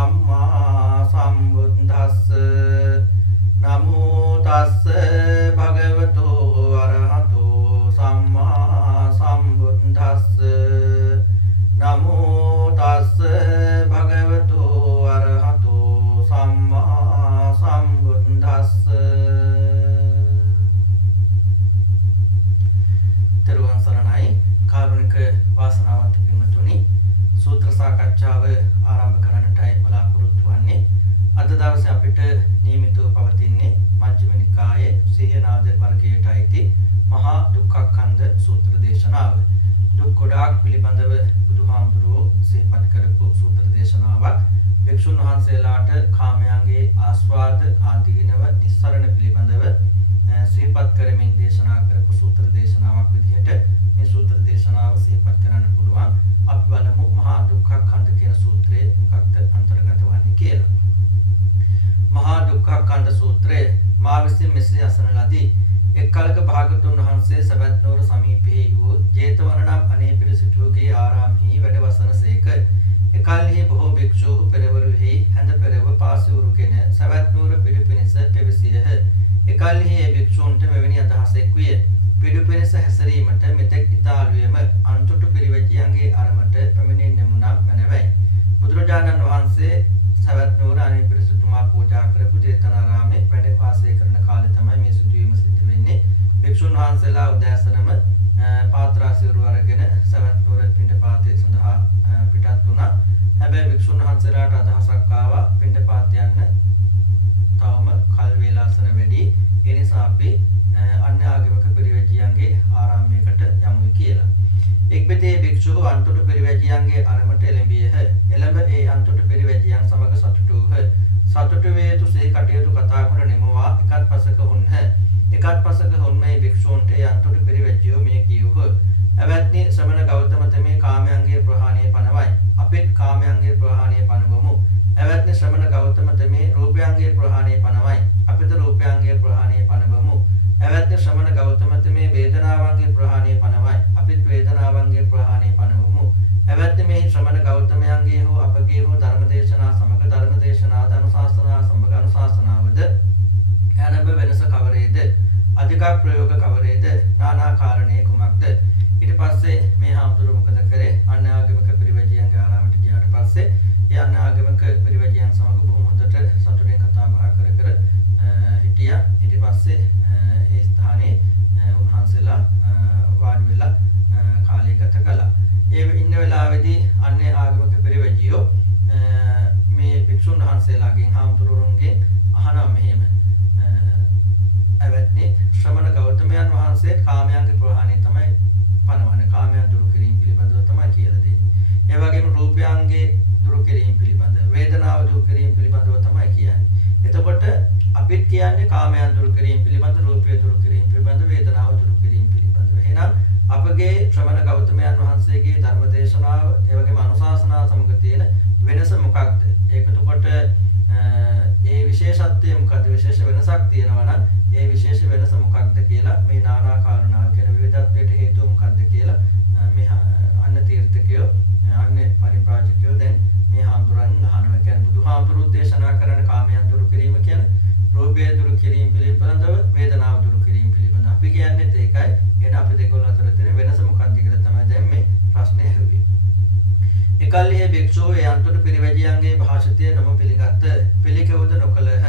සම්මා සම්බුද්දස්ස නමෝ තස්ස භගවතු අරහතෝ සම්මා සම්බුද්දස්ස නමෝ තස්ස භගවතු අරහතෝ සම්මා සම්බුද්දස්ස. තෙරුවන් සරණයි. කාරුණික වාසනාවන්ත පින්වතුනි, සූත්‍ර සාකච්ඡාව ආරම්භ කරන්නටයි බලාපොරොත්තු වෙන්නේ. අද දවසේ අපිට නියමිතව පවතින්නේ මජ්ක්‍ධිම නිකායේ සිහනාද වර්ගයට අයිති මහා දුක්ඛඛන්ධ සූත්‍ර දේශනාව. දුක් ගොඩාක් පිළිබඳව බුදුහාමුදුරුවෝ සිහිපත් කරපු සූත්‍ර දේශනාවක්. භික්ෂුන් වහන්සේලාට කාමයන්ගේ ආස්වාද ආදීනව නිස්සරණ පිළිබඳව සිහිපත් කරමින් දේශනා කරපු සූත්‍ර දේශනාවක් විදිහට මේ සූත්‍ර දේශනාව සිහිපත් කරන්න පුළුවන්. අපි බලමු මහා දුක්ඛඛන්ධ කියන සූත්‍රයේ මොකක්ද අන්තර්ගත වන්නේ කියලා. මහා දුක්ඛඛන්ධ සූත්‍රය මා විසින් මෙසේ අසන ලදී. එක් කලක භාගතුන් වහන්සේ සවැත් නුවර සමීපෙහි වූ ජේතවන නම් අනේපිරි සිටුගේ ආරාමෙහි වැඩ වසනසේක. එකල්හි බොහෝ භික්ෂූහු පෙරවරුෙහි හැඳ පෙරව පාසුරුගෙන සවැත් නුවර පිළිපිනිස පෙවිසියහ. එකල්හි ඒ භික්ෂූන්ට මෙවැනි අදහසක් විය. පිළිපිනිස හැසිරීමට මෙතෙක් ඉතාලුවේම අන්තුටු පිරිවැජියන්ගේ අරමට පැමිණෙන්නෙමු නම් මැනවයි. බුදුරජාණන් වහන්සේ සවැත් නුවර අනේපිරි සිටුමා පූජා කරපු ජේතවනාරාමේ වැඩ වාසය කරන කාලේ තමයි මේ සිදුවීම සිද්ධ වෙන්නේ. භික්ෂුන් වහන්සේලා උදෑසනම පාත්‍රා සිවුරු අරගෙන සවැත් නුවර පිණ්ඩපාතය සඳහා පිටත් වුණා. හැබැයි භික්ෂුන් වහන්සේලාට අදහසක් ආවා පිණ්ඩපාත යන්න තවම කල් වේලාසන වැඩි. ඒ නිසා අපි අන්‍ය ආගමික පිරිවැජියන්ගේ ආරාමයකට යමු කියලා. එක්බෙතේ භික්ෂුව අන්තුටු පිරිවැජියන්ගේ අරමට එළඹියහ. එළඹ ඒ අන්තුටු පිරිවැජියන් සමග සතුටු වූහ. සතුටු වේතු සේ කටයුතු කතා කර නිමවා එකත් පසක හුන්හ. එකත් පසක හුන්මේ භික්ෂූන්ට ඒ අන්තුටු පිරිවැජියෝ මේ කියූහ. අවැත්නි ශ්‍රමණ ගෞතම තෙමේ කාමයන්ගේ ප්‍රහාණය පනවයි. අපිත් කාමයන්ගේ ප්‍රහාණය පනවමු. අවැත්නි ශ්‍රමණ ගෞතම තෙමේ රූපයන්ගේ ප්‍රහාණය පනවයි. අපිට රූපයන්ගේ ප්‍රහාණය පනවමු. අවැත්නි ශ්‍රමණ ගෞතම තෙමේ වේදනාවන්ගේ ප්‍රහාණය පනවයි. අපිත් වේදනාවන්ගේ ප්‍රහාණය පනවමු. අවැත්නි මේ ශ්‍රමණ ගෞතමයන්ගේ හෝ අපගේ හෝ ධර්මදේශනා සමග ධර්මදේශනාද අනුශාසනා සමග අනුශාසනාවද යනබ වෙනස කවරේද? අධික ප්‍රයෝග කවරේද? නානා කාරණේ කුමක්ද? ඊට පස්සේ මේ හාමුදුරුවෝ මොකද කරේ? අන්‍ය ආගමික පිරිවැජියන්ගේ ආරාමයට ගියාට පස්සේ ඒ අන්‍ය ආගමික පිරිවැජියන් සමග බොහොම හොඳට සතුටින් කතා බහ කර හිටියා. ඊට පස්සේ ඒ ස්ථානයේ උන්වහන්සේලා වාඩි වෙලා කාලය ගත කළා. ඒ ඉන්න වෙලාවේදී අන්‍ය ආගමික පිරිවැජියෝ මේ භික්ෂුන් වහන්සේලාගෙන් හාමුදුරුවන්ගෙන් අහනවා මෙහෙම. අවැත්නි ශ්‍රමණ ගෞතමයන් වහන්සේ කාමයන්ගේ ප්‍රහාණය තමයි පනවන්නේ. කාමයන් දුරු කිරීම පිළිබඳව තමයි කියලා දෙන්නේ. ඒ වගේම රූපයන්ගේ දුරු කිරීම පිළිබඳව, වේදනාව දුරු කිරීම පිළිබඳව තමයි කියන්නේ. එතකොට අපිත් කියන්නේ කාමයන් දුරු කිරීම පිළිබඳ, රූපය දුරු කිරීම පිළිබඳ, වේදනාව දුරු කිරීම පිළිබඳව. එහෙනම් අපගේ ශ්‍රමණ ගෞතමයන් වහන්සේගේ ධර්ම දේශනාව, ඒ වගේම අනුශාසනාව සමග තියෙන වෙනස මොකක්ද? ඒකට ඒ විශේෂත්වය මොකක්ද? විශේෂ වෙනසක් තියෙනවා නම් ඒ විශේෂ වෙනස මොකක්ද කියලා මේ නානා කාරණා කියන විවිධත්වයට හේතුව මොකක්ද කියලා මේ අන්‍ය තීර්ථකයෝ, අන්‍ය පරිබ්‍රාජකයෝ දැන් මේ හාමුදුරන් අහනවා. කියන්නේ බුදුහාමුදුරුවෝ දේශනා කරන කාමයන් දුරු කිරීම කියන රූපය දුරු කිරීම පිළිබඳව, වේදනාව දුරු කිරීම පිළිබඳව අපි කියන්නේ ඒකයි. එහෙනම් අපි දෙකෝල අතර තියෙන වෙනස මොකක්ද කියලා තමයි දැන් මේ ප්‍රශ්නේ ඇහුවේ. එකල්හි භික්ෂුව ඒ අන්තුටු පිරිවැජියන්ගේ භාෂිතය නොම පිළිගත්. පිළිකවද නොකලහ.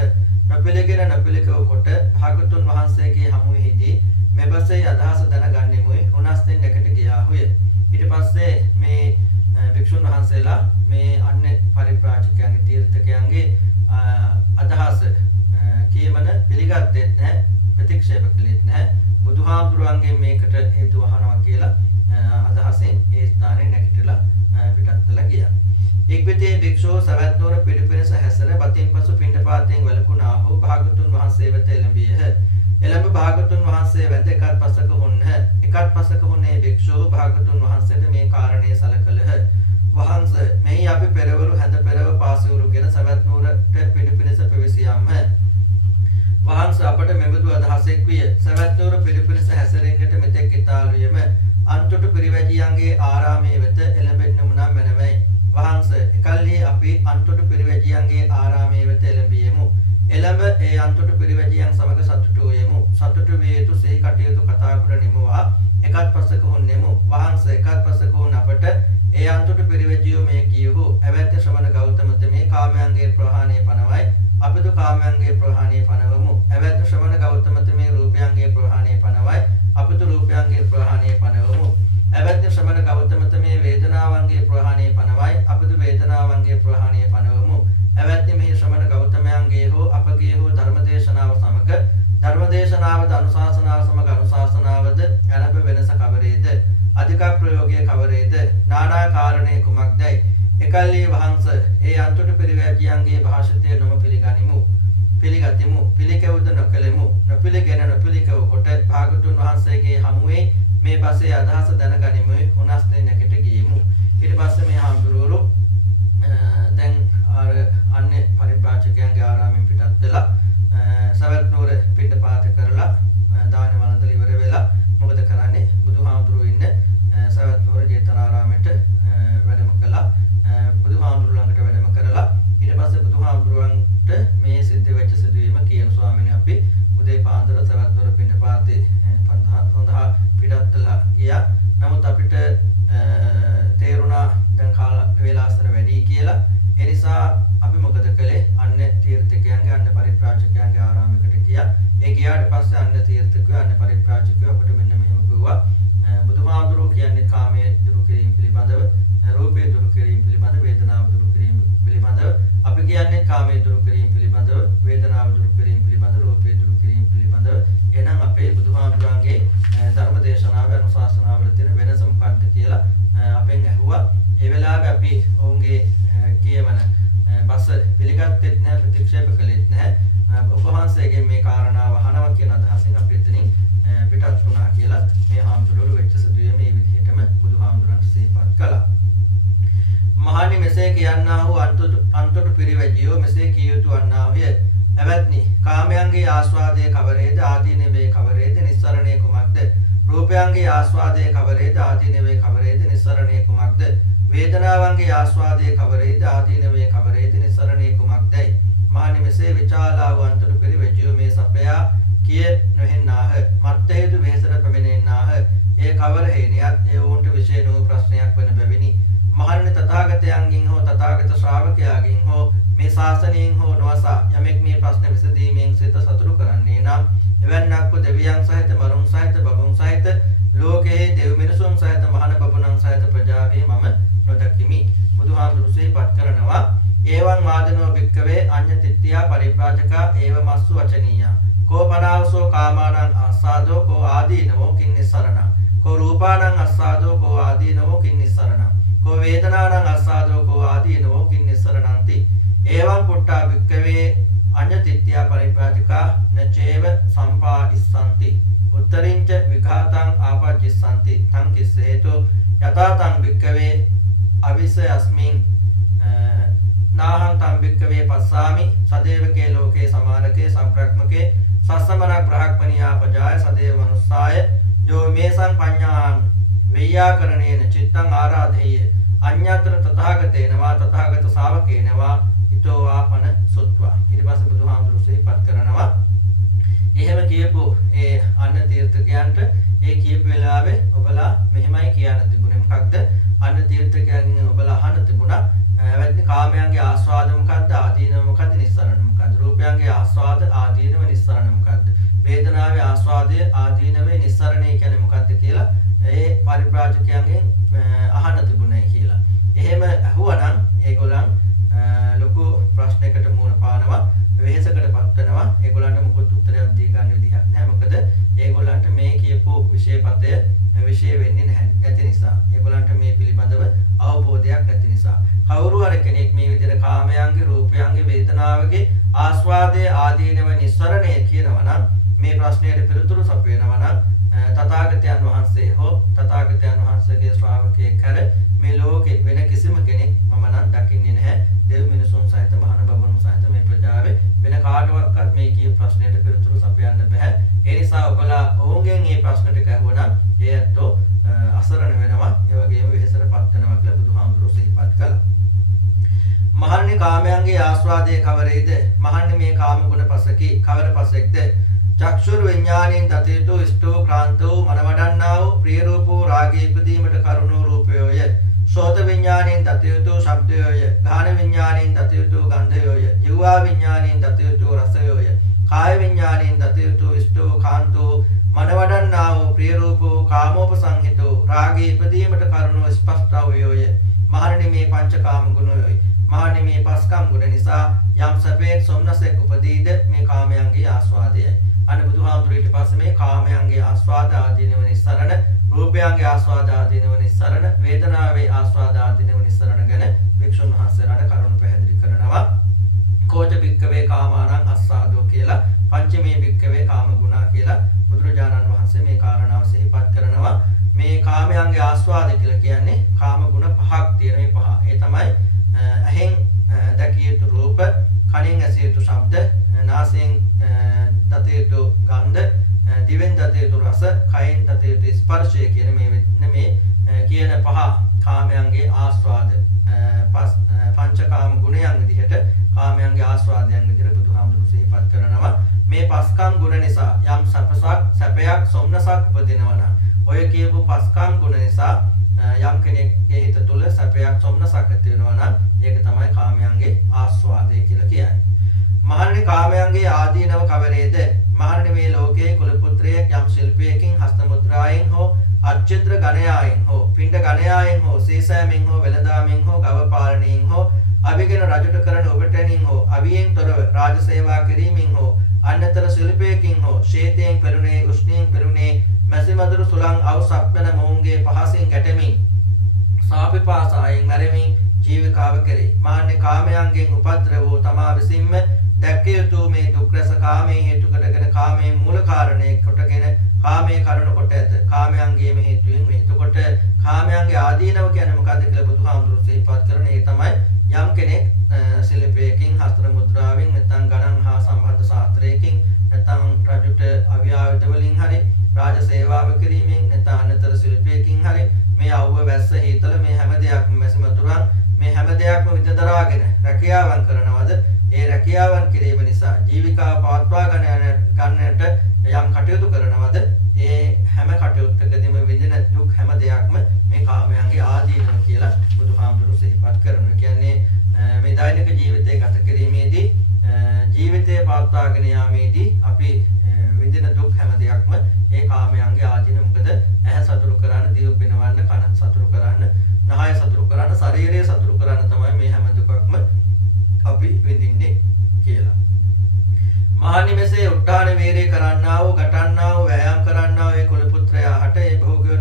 නොපිළිගෙන නොපිළිකව කොට භාගතුන් වහන්සේගේ හමුවේදී මෙබසේ අදහස දැනගන්නෙමුයි උනස්තෙන් නැකට ගියාහුය. ඊට පස්සේ මේ භික්ෂුන් වහන්සේලා මේ අන්‍ය පරිබ්‍රාජකයන්ගේ, තීර්ථකයන්ගේ අදහස කියමන පිළිගත්තෙත් නැහැ, ප්‍රතික්ෂේප කළෙත් නැහැ. බුදුහාමුදුරුවන්ගේ මේකට හේතු වහනවා කියලා අදහසෙන් ඒ ස්ථානයේ නැගිටලා පිටත්ලා ගියා. එක්විතේ භික්ෂුව සවැත් නුවර පිළිපිනස හැසර බතින් පසු පිණ්ඩපාතයෙන් වැළකුණාහු භාගතුන් වහන්සේ වෙත එළඹියහ. එළඹ භාගතුන් වහන්සේ වෙත එකත් පසක හුන්හ. එකත් පසක හුනේ භික්ෂුව භාගතුන් වහන්සේට මේ කාරණේ සලකලහ. වහන්ස මෙහි අපි පෙරවරු හැඳ පෙරව පාසුරුගෙන සවැත් නුවරට පිළිපිනස පැවිසියම්ම. වහන්ස අපට මෙබඳු අදහසක් විය. සවැත් නුවර පිළිපිනස හැසිරෙන්නට මෙතෙක් ඉතාලුවේම අන්තුටු පිරිවැජියන්ගේ ආරාමයේ වෙත එළඹෙන්නම නම් මැනවයි. වහන්සේ එකල්හි අපි අන්තොට පිරිවැජියන්ගේ ආරාමයේ වෙත එළඹියෙමු. එළඹ ඒ අන්තොට පිරිවැජියන් සමග සතුටු වෙමු. සතුටු වේ යුතු සිහි කටයුතු කතා කර නිමුවා එකත් පසක හොන්නෙමු. වහන්සේ එකත් පසක හොන් අපට ඒ අන්තොට පිරිවැජියෝ මේ කියහු. ඇවැත්‍ය ශ්‍රමණ ගෞතමත මේ කාමයන්ගේ ප්‍රහාණය පනවයි. අපිදු කාමයන්ගේ ප්‍රහාණය පනවමු. ඇවැත්‍ය ශ්‍රමණ ගෞතමත මේ රූපයන්ගේ ප්‍රහාණය පනවයි. අපිදු රූපයන්ගේ ප්‍රහාණය පනවමු. ඇවැත්‍ය ශ්‍රමණ ගෞතමත මේ වේදනාවන්ගේ ප්‍රහාණය පනවයි. අපිදු වේදනාවන්ගේ ප්‍රහාණය පනවමු. ඇවැත්‍ය මෙහි ශ්‍රමණ ගෞතමයන්ගේ හෝ අපගේ හෝ ධර්මදේශනාව සමග ධර්මදේශනාවද අනුශාසනාව සමග අනුශාසනාවද ඇලප වෙනස කවරේද? අධික ප්‍රයෝගයේ කවරේද? නානා කාරණේ කුමක්දයි? එකල්හි වහන්සේ ඒ අන්තොට පිරිවැජියන්ගේ භාෂිතය නොම පිළිගනිමු. පිළිගතිමු. පිළිකෙවුද නොකලෙමු. නොපිළිගෙන නොපිළිකෙව කොට භාගතුන් වහන්සේගේ හමුවේ මේ පසේ අදහස දැනගනිමු. උනස්තේ නැකට ගියමු. ඊට පස්සේ මේ හාමුදුරුවෝ දැන් අන්නේ පරිබ්‍රාජකයන්ගේ ආරාමයෙන් පිටත් වෙලා සවැත් නුවර පිටපාත කරලා දාන වළඳලා ඉවර වෙලා මොකද කරන්නේ? බුදුහාමුදුරුවෝ ඉන්නේ සවැත් නුවර ජේතවනාරාමයට වැඩම කළා. බුදුහාමුදුරුවෝ ළඟට වැඩම කරලා ඊට පස්සේ බුදුහාමුදුරුවන්ට මේ සිද්ධ වෙච්ච සිදුවීම කියන ස්වාමීනි අපි උදේ පාන්දර සවැත් නුවර පිටපාතේ සඳහා පිටත් වෙලා ගියා. නමුත් අපිට තේරුණා දැන් කාල වේලාසන වැඩි කියලා. ඒ නිසා අපි මොකද කළේ? අන්න තීර්ථකයන්ගේ අන්න පරිබ්‍රාජකයන්ගේ ආරාමයකට ගියා. ඒ ගියාට පස්සේ අන්න තීර්ථකයෝ අන්න පරිබ්‍රාජකයෝ අපිට මෙන්න මෙහෙම කිව්වා. බුදුහාමුදුරුවෝ කියන්නේ කාමයේ දුරු කිරීම පිළිබඳව, රූපයේ දුරු කිරීම පිළිබඳව, වේදනාව දුරු කිරීම පිළිබඳව. අපි කියන්නේ කාමයේ දුරු කිරීම පිළිබඳව, වේදනාව දුරු කිරීම පිළිබඳව, රූපයේ දුරු කිරීම පිළිබඳව. එහෙනම් අපේ බුදුහාමුදුරන්ගේ ධර්ම දේශනාවේ අනුශාසනාවල තියෙන වෙනස මොකක්ද කියලා අපෙන් ඇහුවා. ඒ වෙලාවේ අපි ඔවුන්ගේ කියමන බස පිළිගත්තෙත් නැහැ, ප්‍රතික්ෂේප කළෙත් නැහැ. ඔබ වහන්සේගෙන් මේ කාරණාව අහනවා කියන අදහසින් අපි එතනින් පිටත් වුණා කියලා මේ හාමුදුරුවෝ වෙච්ච සිදුවීම මේ විදිහටම බුදුහාමුදුරන්ට සිහිපත් කළා. මහණනි මෙසේ කියන්නා වූ අන්තොට පිරිවැජියෝ මෙසේ කිය යුතු වන්නාවිය. එවත්නි කාමයන්ගේ ආස්වාදයේ කවරේද? ආදීනවේ කවරේද? නිස්සරණේ කුමක්ද? රූපයන්ගේ ආස්වාදයේ කවරේද? ආදීනවේ කවරේද? නිස්සරණේ කුමක්ද? වේදනාවන්ගේ ආස්වාදයේ කවරේද? ආදීනවේ කවරේද? නිස්සරණේ කුමක්දයි? මහණනි මෙසේ විචාලා වූ අන්තොට පිරිවැජියෝ මේ සපයා කිය නොහෙන්නාහ. මත් හේතු වෙහෙසට පැමිණෙන්නාහ. ඒ කවර හේනියත් ඒ වුන්ට විශේෂ වූ ප්‍රශ්නයක් වන බැවිනි. මහණනි තථාගතයන්ගෙන් හෝ තථාගත ශ්‍රාවකයාගෙන් හෝ මේ ශාසනයෙන් හෝ නොවසා යමෙක් මේ ප්‍රශ්න විසඳීමෙන් සිත සතුටු කරන්නේ නම් එවන්නක්ව දෙවියන් සහිත මරුන් සහිත බබුන් සහිත ලෝකයේ දෙව් මිනිසුන් සහිත මහණ බබුණන් සහිත ප්‍රජාවේ මම නොදකිමි. බුදුහාමුදුරුවෝ සිහිපත් කරනවා ඒවං වාදනෝ භික්කවේ අඤ්ඤ තිත්‍ත්‍යා පරිබ්‍රාජකා ඒව මස්සු වචනීයා කෝ පනාවසෝ කාමානං ආසාදෝ කෝ ආදීනවෝ කින්නිසරණ කෝ රූපානං ආසාදෝ කෝ ආදීනවෝ කින්නිසරණ කෝ වේදනානං ආසාදෝ කෝ ආදීනවෝ කින්නිසරණන්ති ඒවං පුට්ඨා භික්කවේ අඤ්ඤ තිත්‍ත්‍යා පරිබ්‍රාජකා නචේව සම්පාදිස්සanti උත්තරින්ච විඝාතං ආපජ්ජස්සanti තං කිස්ස හේතු යතා තං භික්කවේ අවිසයස්මින් නාහං තං භික්කවේ පස්සාමි සදේවකේ ලෝකේ සමානකේ සම්ප්‍රක්මකේ සස්සමනක් බ්‍රහ්මණියා පජාය සදේව මනුස්සාය යෝ මේසං පඤ්ඤාං වෙය්‍යාකරණේන චිත්තං ආරාධේය අඤ්ඤතර තථාගතේනවා තථාගත ශාවකේනවා ඊතෝ ආපන සුත්වා. ඊට පස්සේ බුදුහාමුදුරුවෝ සිහිපත් කරනවා එහෙම කියපු ඒ අන්න තීර්ථකයන්ට ඒ කියපු වෙලාවේ ඔබලා මෙහෙමයි කියන්න තිබුණේ. මොකක්ද? අන්න තීර්ථකයන්ගෙන් ඔබලා අහන්න තිබුණා එවත්නි කාමයන්ගේ ආස්වාද මොකද්ද? ආදීනව මොකද්ද? නිස්සරණ මොකද්ද? රූපයන්ගේ ආස්වාද ආදීනව නිස්සරණ මොකද්ද? වේදනාවේ ආස්වාදය ආදීනවේ නිස්සරණේ කියන්නේ මොකද්ද කියලා ඒ පරිබ්‍රාජකයන්ගෙන් අහන්න තිබුණේ කියලා. එහෙම අහුවනම් ඒගොල්ලන් ලොකු ප්‍රශ්නයකට මුහුණ පානවා, වෙහෙසකටපත් වෙනවා. ඒගොල්ලන්ට මොකද උත්තරයක් දී ගන්න විදිහක් නැහැ. මොකද ඒගොල්ලන්ට මේ කියපු විෂයපතය විෂය වෙන්නේ නැහැ. නැති නිසා. ඒගොල්ලන්ට මේ පිළිබඳව අවබෝධයක් නැති නිසා. කවුරු හරි කෙනෙක් මේ විදිහට කාමයන්ගේ, රූපයන්ගේ, වේදනාවගේ ආස්වාදයේ ආදීනව නිස්සරණය කියනවා නම් මේ ප්‍රශ්නයට පිළිතුරු සපයනවා නම් තථාගතයන් වහන්සේ හෝ තථාගතයන් වහන්සේගේ ශ්‍රාවකයෙක් කර මේ ලෝකෙ වෙන කිසිම කෙනෙක් මම නම් දකින්නේ නැහැ. දෙව් මිනිසුන් සහිත මහණ බබුන් සහිත මේ ප්‍රජාවේ වෙන කාටවත් මේ කිය ප්‍රශ්නයට පිළිතුරු සපයන්න බෑ. ඒ නිසා ඔබලා ඔවුන්ගෙන් මේ ප්‍රශ්න ටික අහුවනම් ඒ ඇත්තෝ අසරණ වෙනවා. ඒ වගේම වෙහෙසටපත් වෙනවා කියලා බුදුහාමුදුරුවෝ සිහිපත් කළා. මහන්නේ කාමයන්ගේ ආස්වාදයේ කවරේද? මහන්නේ මේ කාම ගුණ පසකි කවර පසෙක්ද? චක්ෂුර විඥාණයෙන් දතේතු ඉෂ්ඨෝ ක්‍රාන්තෝ මනවඩන්නා වූ ප්‍රිය රූපෝ රාගයේ ඉපදීමට කරුණෝ රූපයෝය. සෝත විඥාණයෙන් දතේතු ශබ්දයෝය. ගාන විඥාණයෙන් දතේතු ගන්ධයෝය. ජීවා විඥාණයෙන් දතේතු රසයෝය. කාය විඥාණයෙන් දතේතු ඉෂ්ඨෝ කාන්තෝ මනවඩන්නා වූ ප්‍රිය රූපෝ කාමෝපසංහිතෝ රාගයේ ඉපදීමට කරුණෝ ස්පෂ්ටවයෝය. මහණෙනි මේ පංචකාම ගුණයෝයි. මහණෙනි මේ පස්කම් ගුණ නිසා යම් සැපේක් සොම්නසෙක් උපදීද මේ කාමයන්ගේ ආස්වාදයයි. අනේ බුදුහාමුදුරුවෝ ඊට පස්සේ මේ කාමයන්ගේ ආස්වාද ආදීනව නිස්සරණ, රූපයන්ගේ ආස්වාද ආදීනව නිස්සරණ, වේදනාවේ ආස්වාද ආදීනව නිස්සරණ ගැන වික්ෂුන් වහන්සේලාට කරුණු පැහැදිලි කරනවා. කෝච භික්කවේ කාමානං අස්සාදෝ කියලා පංචමේ භික්කවේ කාම ගුණා කියලා බුදුරජාණන් වහන්සේ මේ කාරණාව සිහිපත් කරනවා. මේ කාමයන්ගේ ආස්වාදය කියලා කියන්නේ කාම ගුණ පහක් තියෙන මේ පහ. ඒ තමයි ඇහෙන් දැකිය යුතු රූප, කනෙන් ඇසිය යුතු ශබ්ද, නාසයෙන් දතිය යුතු ගන්ධ, දිවෙන් දතිය යුතු රස, කයෙන් දතිය යුතු ස්පර්ශය කියන මේ කියන පහ කාමයන්ගේ ආස්වාද. පංචකාම ගුණයන් විදිහට කාමයන්ගේ ආස්වාදයන් විදිහට බුදුහාමුදුරුවෝ සිහිපත් කරනවා. මේ පස්කම් ගුණ නිසා යම් සැපයක් සොම්නසක් උපදිනවා නම් ඔය කියපු පස්කම් ගුණ නිසා යම් කෙනෙක්ගේ හිත තුළ සැපයක් සොම්නසක් ඇති වෙනවා නම් ඒක තමයි කාමයන්ගේ ආස්වාදය කියලා කියන්නේ. මහණෙනි කාමයන්ගේ ආදීනව කවරේද? මහණෙනි මේ ලෝකයේ කුල පුත්‍රයෙක් යම් ශිල්පයකින් හස්ත මුද්‍රායෙන් හෝ අච්චිත්‍ර ගණයායෙන් හෝ පින්ඩ ගණයායෙන් හෝ සීසෑමෙන් හෝ වෙළඳාමෙන් හෝ ගව පාලනයෙන් හෝ අවිගෙන රජුට කරන ඔබටැනින් හෝ අවියෙන් තොරව රාජ සේවා කිරීමෙන් හෝ අන්නතර ශිල්පයකින් හෝ ශේතයෙන් පෙරුණේ උෂ්ණයෙන් පෙරුණේ මැසිමදුරු සුලං අවසප්පන මොවුන්ගේ පහසින් ගැටෙමින් සාපිපාසායෙන් මැරෙමින් ජීවිකාව කෙරේ. මහන්නේ කාමයන්ගෙන් උපද්‍රවෝ තමා විසින්ම දැක්කිය යුතු මේ දුක් රස කාමයේ හේතු කොටගෙන කාමයේ මූල කාරණේ කොටගෙන කාමයේ කරුණ කොට ඇත. කාමයන්ගේම හේතුවෙන් මේ. එතකොට කාමයන්ගේ ආදීනව කියන්නේ මොකද්ද කියලා බුදුහාමුදුරුවෝ සිහිපත් කරන ඒ තමයි යම් කෙනෙක් ශිල්පයකින් හස්ත මුද්‍රාවෙන් නැත්නම් ගණන් හා සම්බන්ධ ශාස්ත්‍රයකින් නැත්නම් රජුට අවියාවිත වලින් හරි රාජ සේවාව කිරීමෙන් නැත්නම් අනතර ශිල්පයකින් හරි මේ අවුව වැස්ස හීතල මේ හැම දෙයක්ම මැසිමතුරන් මේ හැම දෙයක්ම විදදරාගෙන රැකියාවන් කරනවද? ඒ රැකියාවන් කිරීම නිසා ජීවිකාව පවත්වා ගන්නට යම් කටයුතු කරනවද? ඒ හැම කටයුත්තකදීම විඳින දුක් හැම දෙයක්ම මේ කාමයන්ගේ ආදීනව කියලා බුදුහාමුදුරුවෝ සිහිපත් කරනවා. කියන්නේ මේ දෛනික ජීවිතය ගත කිරීමේදී ජීවිතය පවත්වාගෙන යාමේදී අපි විඳින දුක් හැම දෙයක්ම ඒ කාමයන්ගේ ආදීන. මොකද ඇහැ සතුරු කරන්න, දිව පිනවන්න, කන සතුරු කරන්න, නහය සතුරු කරන්න, ශරීරය සතුරු කරන්න තමයි මේ හැම දුකක්ම අපි විඳින්නේ කියලා. මහණනි මෙසේ උත්හාන වීරය කරන්නා වූ, ගටන්නා වූ, වෑයම් කරන්නා වූ ඒ කුල පුත්‍රයාට ඒ භෝගය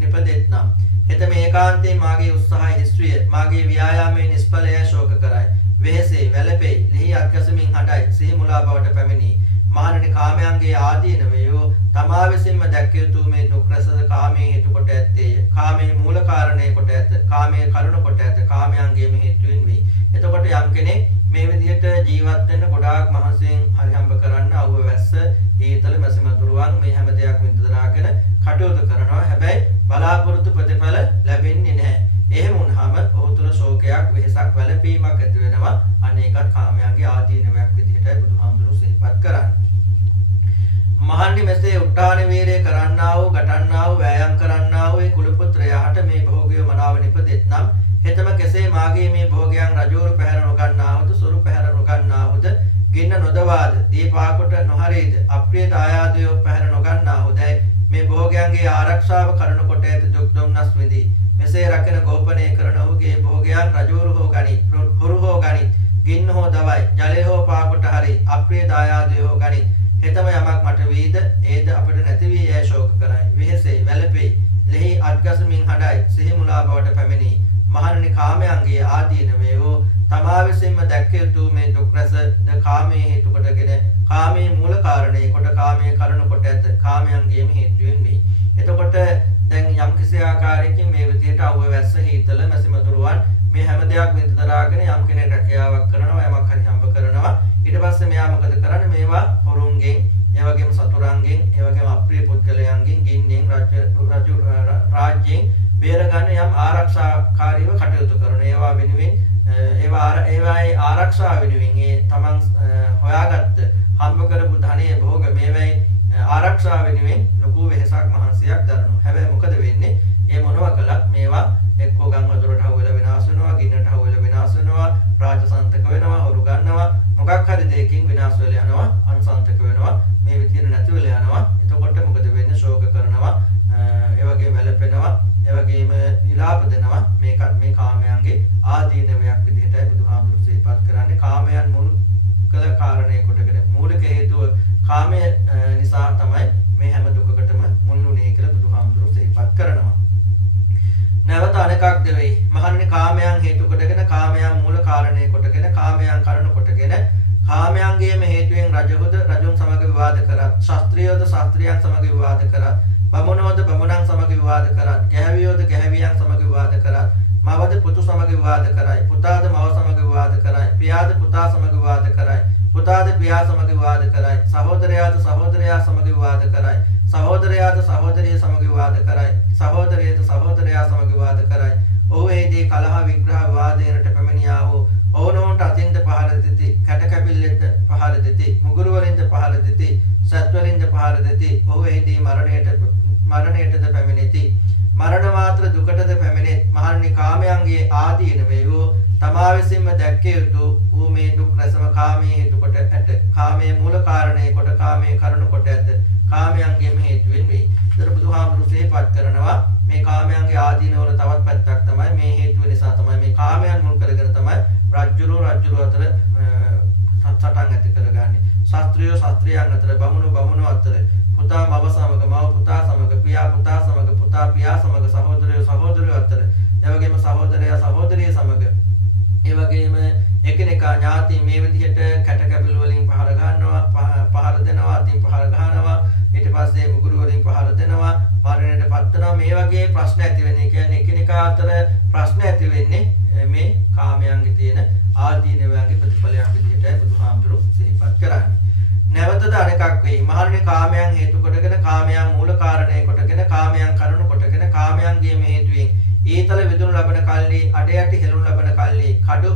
නිපදෙත්නම් හෙත මේ ඒකාන්තයෙන් මාගේ උත්සාහය හිස්විය, මාගේ ව්‍යායාමයේ නිෂ්ඵලය ශෝක කරයි, වෙහෙසේ වැළපෙයි, ලිහි අත්කසමින් හඬයි, සිහි මුලා බවට පැමිණි. මහණනි කාමයන්ගේ ආදීනවයෝ තමා විසින්ම දැක්කිය යුතු මේ දුක් රස කාමයේ හේතු කොට ඇත්තේය. කාමයේ මූල කාරණේ කොට ඇත, කාමයේ කරුණ කොට ඇත, කාමයන්ගේම හේතුවෙන් වේ. එතකොට යම් කෙනෙක් මේ විදිහට ජීවත් වෙන්න ගොඩාක් මහන්සියෙන් හරි හම්බ කරන්න අවුව වැස්ස හීතල මැසිමතුරුවන් මේ හැම දෙයක්ම විඳදරාගෙන කටයුතු කරනවා. හැබැයි බලාපොරොත්තු ප්‍රතිඵල ලැබෙන්නේ නැහැ. එහෙම වුණාම ඔහු තුළ ශෝකයක්, වෙහසක්, වැළපීමක් ඇති වෙනවා. අන්න ඒකත් කාමයන්ගේ ආදීනවයක් විදිහටයි බුදුහාමුදුරුවෝ සිහිපත් කරන්නේ. මහණනි මෙසේ උත්හාන වීරය කරන්නා වූ, ගටන්නා වූ, වෑයම් කරන්නා වූ ඒ කුල පුත්‍රයාට මේ භෝගය මනාව නිපදෙත්නම් හෙතම කෙසේ මාගේ මේ භෝගයන් රජවරු පැහැර නොගන්නාවද, සුරු පැහැර නොගන්නාවද, ගින්න නොදවාද, දීපාකොට නොහරේද, අප්‍රිය දායාදයෝ පැහැර නොගන්නාවදයි මේ භෝගයන්ගේ ආරක්ෂාව කරන කොට ඇත දුක් දුම්නස් විඳී. මෙසේ රැකෙන ගෝපනය කරන ඔහුගේ භෝගයන් රජවරු හෝ ගනි, හොරු හෝ ගනි, ගින්න හෝ දවයි, ජලය හෝ පාකොට හරි, අප්‍රිය දායාදයෝ හෝ ගනි. හෙතම යමක් මට වීද ඒද අපිට නැති වී යැයි ශෝක කරයි, වෙහෙසෙයි, වැළපෙයි, ලෙහි අත්ගසමින් හඬයි, සිහි මුලා බවට පැමිණි. මහණනි කාමයන්ගේ ආදීනවයෝ තමා විසින්ම දැක්කිය යුතු මේ දුක් රස ද කාමයේ හේතු කොටගෙන කාමයේ මූල කාරණේ කොට කාමයේ කරුණ කොට ඇත, කාමයන්ගේම හේතුවෙන් වේ. එතකොට දැන් යම් කිසි ආකාරයකින් මේ විදිහට අවුව වැස්ස හීතල මැසිමතුරුවන් මේ හැම දෙයක් විඳදරාගෙන යම් කෙනෙක් රැකියාවක් කරනවා, යමක් හරි හම්බ කරනවා. ඊට පස්සේ මෙයා මොකද කරන්නේ? මේවා හොරුන්ගෙන්, ඒ වගේම සතුරන්ගෙන්, ඒ වගේම අප්‍රිය පුද්ගලයන්ගෙන්, ගින්නෙන්, රාජ්‍යයෙන් බේරගන්න යම් ආරක්ෂාකාරීව කටයුතු කරන. ඒවා වෙනුවෙන් ඒවායි ආරක්ෂාව වෙනුවෙන් ඒ තමන් හොයාගත්ත හම්බ කරපු ධනෙ භෝග මේවයි ආරක්ෂාව වෙනුවෙන් ලොකු වෙහසක් මහන්සියක් දරනවා. හැබැයි මොකද වෙන්නේ? මේ මොනවා කළත් මේවා එක්කෝ ගම් වතුරට හවුවලා විනාශ වෙනවා, ගින්නට හවුවලා විනාශ වෙනවා, රාජසන්තක වෙනවා, හොරු ගන්නවා, මොකක් හරි දෙයකින් විනාශ වෙලා යනවා, අන්සන්තක වෙනවා, මේ විදිහට නැති වෙලා යනවා. එතකොට මොකද වෙන්නේ? ශෝක කරනවා, ඒ වගේම වැළපෙනවා, ඒ වගේම විලාප දෙනවා. මේකත් මේ කාමයන්ගේ ආදීනවයක් විදිහටයි බුදුහාමුදුරු සිහිපත් කරන්නේ. කාමයන් මුල් කළ කාරණේ කොටගෙන මූලික හේතුව කාමය නිසා තමයි මේ හැම දුකකටම මුල් වුනේ කියලා බුදුහාමුදුරු සිහිපත් කරනවා. නැවත අනෙකක් දෙවෙයි. මහන්නේ කාමයන් හේතු කොටගෙන කාමයන් මූල කාරණේ කොටගෙන කාමයන් කරුණු කොටගෙන කාමයන්ගේම හේතුවෙන් රජහොද රජුන් සමග විවාද කරත්, ශාස්ත්‍රීයෝද ශාස්ත්‍රියයන් සමග විවාද කරත්, බමුණෝද බමුණන් සමග විවාද කරත්, ගැහැවියෝද ගැහැවියන් සමග විවාද කරත්, මවද පුතු සමග විවාද කරයි, පුතාද මව සමග විවාද කරයි, පියාද පුතා සමග විවාද කරයි, පුතාද පියා සමග විවාද කරයි, සහෝදරයාද සහෝදරයා සමග විවාද කරයි, සහෝදරයාද සහෝදරිය සමග විවාද කරයි, සහෝදරියද සහෝදරයා සමග විවාද කරයි. ඔවේදී කලහ විග්‍රහ වාදයන්ට පැමිණියා වූ ඕනෝන්ට අතින්ද පහර දෙති, කැට කැපිල්ලෙන්ද පහර දෙති, මුගුරු වලින්ද පහර දෙති, සත් වලින්ද පහර දෙති. ඔවේදී මරණයටද පැමිණෙති. මරණ මාත්‍ර දුකටද පැමිණෙත්. මහන්නේ කාමයන්ගේ ආදීන වේවෝ තමා විසින්ම දැක්කේ යුතු ඌ මේ දුක් රසම කාමයේ හේතු කොට ඇත. කාමයේ මූල කාරණේ කොට කාමයේ කරුණු කොට ඇත. කාමයන්ගේම හේතුවෙන් වේ. ඒතර බුදුහාමුදුරු සිහිපත් කරනවා මේ කාමයන්ගේ ආදීනවල තවත් පැත්තක් තමයි මේ හේතුව නිසා තමයි මේ කාමයන් මුල් කරගෙන තමයි රජ්ජුරුව අතර සටන් ඇති කරගන්නේ. ශාස්ත්‍රියයන් අතර, බමුණු අතර, පුතා මව සමග, මව පුතා සමග, පියා පුතා සමග, පුතා පියා සමග, සහෝදරයෝ අතර, ඒ වගේම සහෝදරයා සහෝදරිය සමග, ඒ වගේම එකිනෙකා ඥාති මේ විදිහට කැට කැපිල් වලින් පහර ගන්නවා, පහර දෙනවා, අතින් පහර ගන්නවා, ඊට පස්සේ මුගුරු වලින් පහර දෙනවා, මරණයට පත් වෙනවා. මේ වගේ ප්‍රශ්න ඇති වෙන්නේ කියන්නේ එකිනෙකා අතර ප්‍රශ්න ඇති වෙන්නේ මේ කාමයන්ගේ තියෙන ආදීනවයන්ගේ ප්‍රතිඵලයක් විදිහටයි බුදුහාමුදුරු සිහිපත් කරන්නේ. නැවතද අනෙකක් වෙයි. මහන්නේ කාමයන් හේතු කොටගෙන කාමයන් මූල කාරණේ කොටගෙන කාමයන් කරුණු කොටගෙන කාමයන්ගේ මේ හේතුවෙන් ඊතල විදුණු ලබන කල්ලි, අඩ යටි හෙළුණු ලබන කල්ලි, කඩු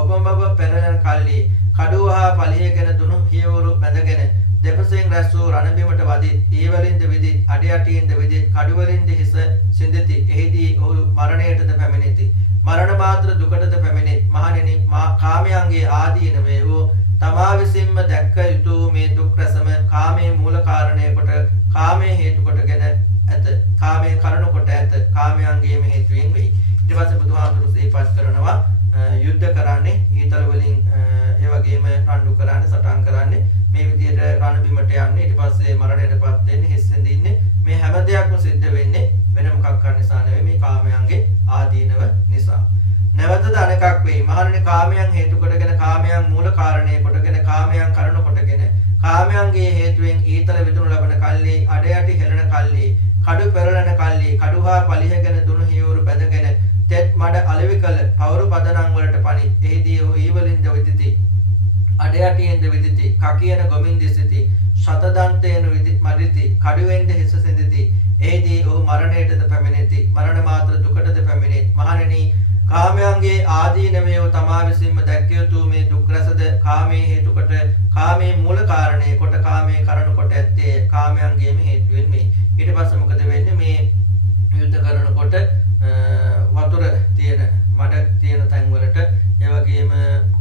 ඔබඹව පෙරලන කල්ලි, කඩුවහා පලියගෙන දුණු හියවරු බැඳගෙන දෙපසෙන් රැස් වූ රණබිමට වදිත්, ඒ වලින්ද විදිත්, අඩ යටින්ද විදිත්, කඩු වලින්ද හිස සිඳෙති. එහිදී ඔහු මරණයටද පැමිණෙති. මරණ මාත්‍ර දුකටද පැමිණෙත්. මහණෙනි, කාමයන්ගේ ආදීන වේවෝ තමා විසින්ම දැක්ක යුතු මේ දුක් රසම කාමයේ මූල කාරණය කොට කාමයේ හේතු කොටගෙන ඇත. කාමයේ කරුණු කොට ඇත. කාමයන්ගේම හේතුවෙන් වෙයි. ඊට පස්සේ බුදුහාමුදුරු සිහිපත් කරනවා යුද්ධ කරන්නේ ඊතල වලින්, ඒ වගේම රණ්ඩු කරන්නේ, සටන් කරන්නේ, මේ විදිහට රණ බිමට යන්නේ, ඊට පස්සේ මරණයටපත් වෙන්නේ, හිස් වෙඳින්නේ. මේ හැම දෙයක්ම සිද්ධ වෙන්නේ වෙන මොකක් නිසා නෙවෙයි, මේ කාමයන්ගේ ආදීනව නිසා. නැවතද අනෙකක් වෙයි. මහන්නේ කාමයන් හේතු කොටගෙන කාමයන් මූල කාරණේ කොටගෙන කාමයන් කරුණු කොටගෙන කාමයන්ගේ හේතුවෙන් ඊතල විදුණු ලබන කල්ලි, අඩ යටි හෙළන කල්ලි, කඩු පෙරලන කල්ලි, කඩුහා පලිහගෙන දුණු හියවරු බැඳගෙන තෙත් මඩ අලෙවි කළ පවරු පදනම් වලට පනි. එහිදී ඔහු ඊවලින්ද විදිති, අඩ යටියෙන්ද විදිති, කකියන ගොමින් දිසිති, ශතදන්තේන මරිති, කඩුවෙන්ද හිස සිඳිති. එහිදී ඔහු මරණයටද පැමිණෙති. මරණ මාත්‍ර දුකටද පැමිණෙත්. මහණෙනි, කාමයන්ගේ ආදීනවය තමා විසින්ම දැක්ක යුතු මේ දුක් රසද කාමයේ හේතු කොට කාමයේ මූල කාරණේ කොට කාමයේ කරුණු කොට ඇත්තේ කාමයන්ගේම හේතුවෙන් මේ. ඊට පස්සේ මොකද වෙන්නේ? මේ යුද්ධ කරනකොට වතුර තියෙන මඩ තියෙන තැන් වලට, ඒ වගේම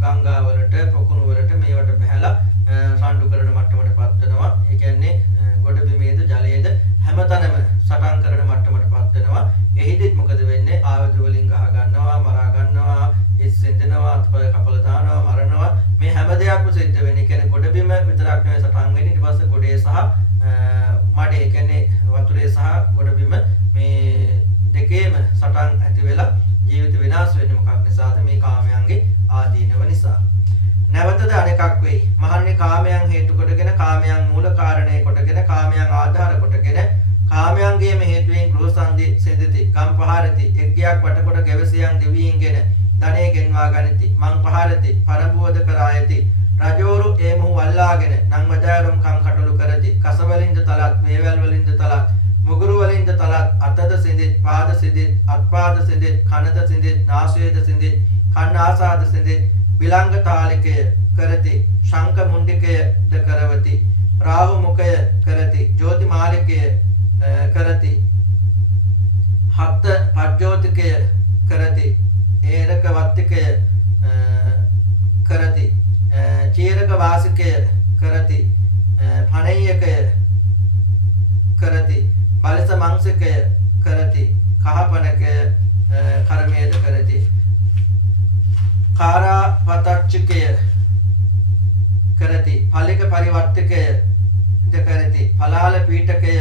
ගංගා වලට, පොකුණු වලට මේවට බහැලා රණ්ඩු කරන මට්ටමටපත් වෙනවා. ඒ කියන්නේ ගොඩ බිමේද ජලයේද හැමතැනම සටන් කරන මට්ටමටපත් වෙනවා. එහිදීත් මොකද වෙන්නේ? ආයුධ වලින් ගහ ගන්නවා, මරා ගන්නවා, හිස් සිඳනවා, අත්පය කපල දානවා, මරනවා. මේ හැම දෙයක්ම සිද්ධ වෙන්නේ කියන්නේ ගොඩ බිම විතරක් නෙවෙයි සටන් වෙන්නේ. ඊට පස්සේ ගොඩේ සහ මඩේ, කියන්නේ වතුරේ සහ ගොඩ බිම මේ දෙකේම සටන් ඇති වෙලා ජීවිත විනාශ වෙන්නේ මොකක් නිසාද? මේ කාමයන්ගේ ආදීනව නිසා. නැවතද අනෙකක් වෙයි. මහන්නේ කාමයන් හේතු කොටගෙන කාමයන් මූල කාරණේ කොටගෙන කාමයන් ආධාර කොටගෙන කාමයන්ගේම හේතුවෙන් ගෘහ සංදි සිඳිති, ගම් පහරති, එක්ගයක් වටකොට ගැවසියන් දෙවියන්ගෙන ධනෙ ගෙන්වා ගනිති, මං පහරති, පරබෝධ කරායති. රජවරු ඒ මොහු වල්ලාගෙන නම් වජාරුම් කම් කටළු කරති. කසවලින්ද තලත්, වේවැල් වලින්ද තලත්, මුගුරු වලින්ද තලත්, අතද සිඳිත්, පාද සිඳිත්, අත්පාද සිඳිත්, කනද සිඳිත්, නාසයද සිඳිත්, කන්න ආසාද සෙදෙත් විලංග තාලිකය කරති ශංක මුණ්ඩිකය ද කරවති රාහු මුඛය කරති ජෝති මාලිකය කරති හත් පජ්ජෝතිකය කරති ඒරක වත්තිකය කරති චීරක වාසිකය කරති පණය්‍යකය කරති බලස මංසකය කරති කහපනකය කර්මයේද කරති කාරා පතච්චකය කරති පලික පරිවර්තකය ද කරති පලාල පීඨකය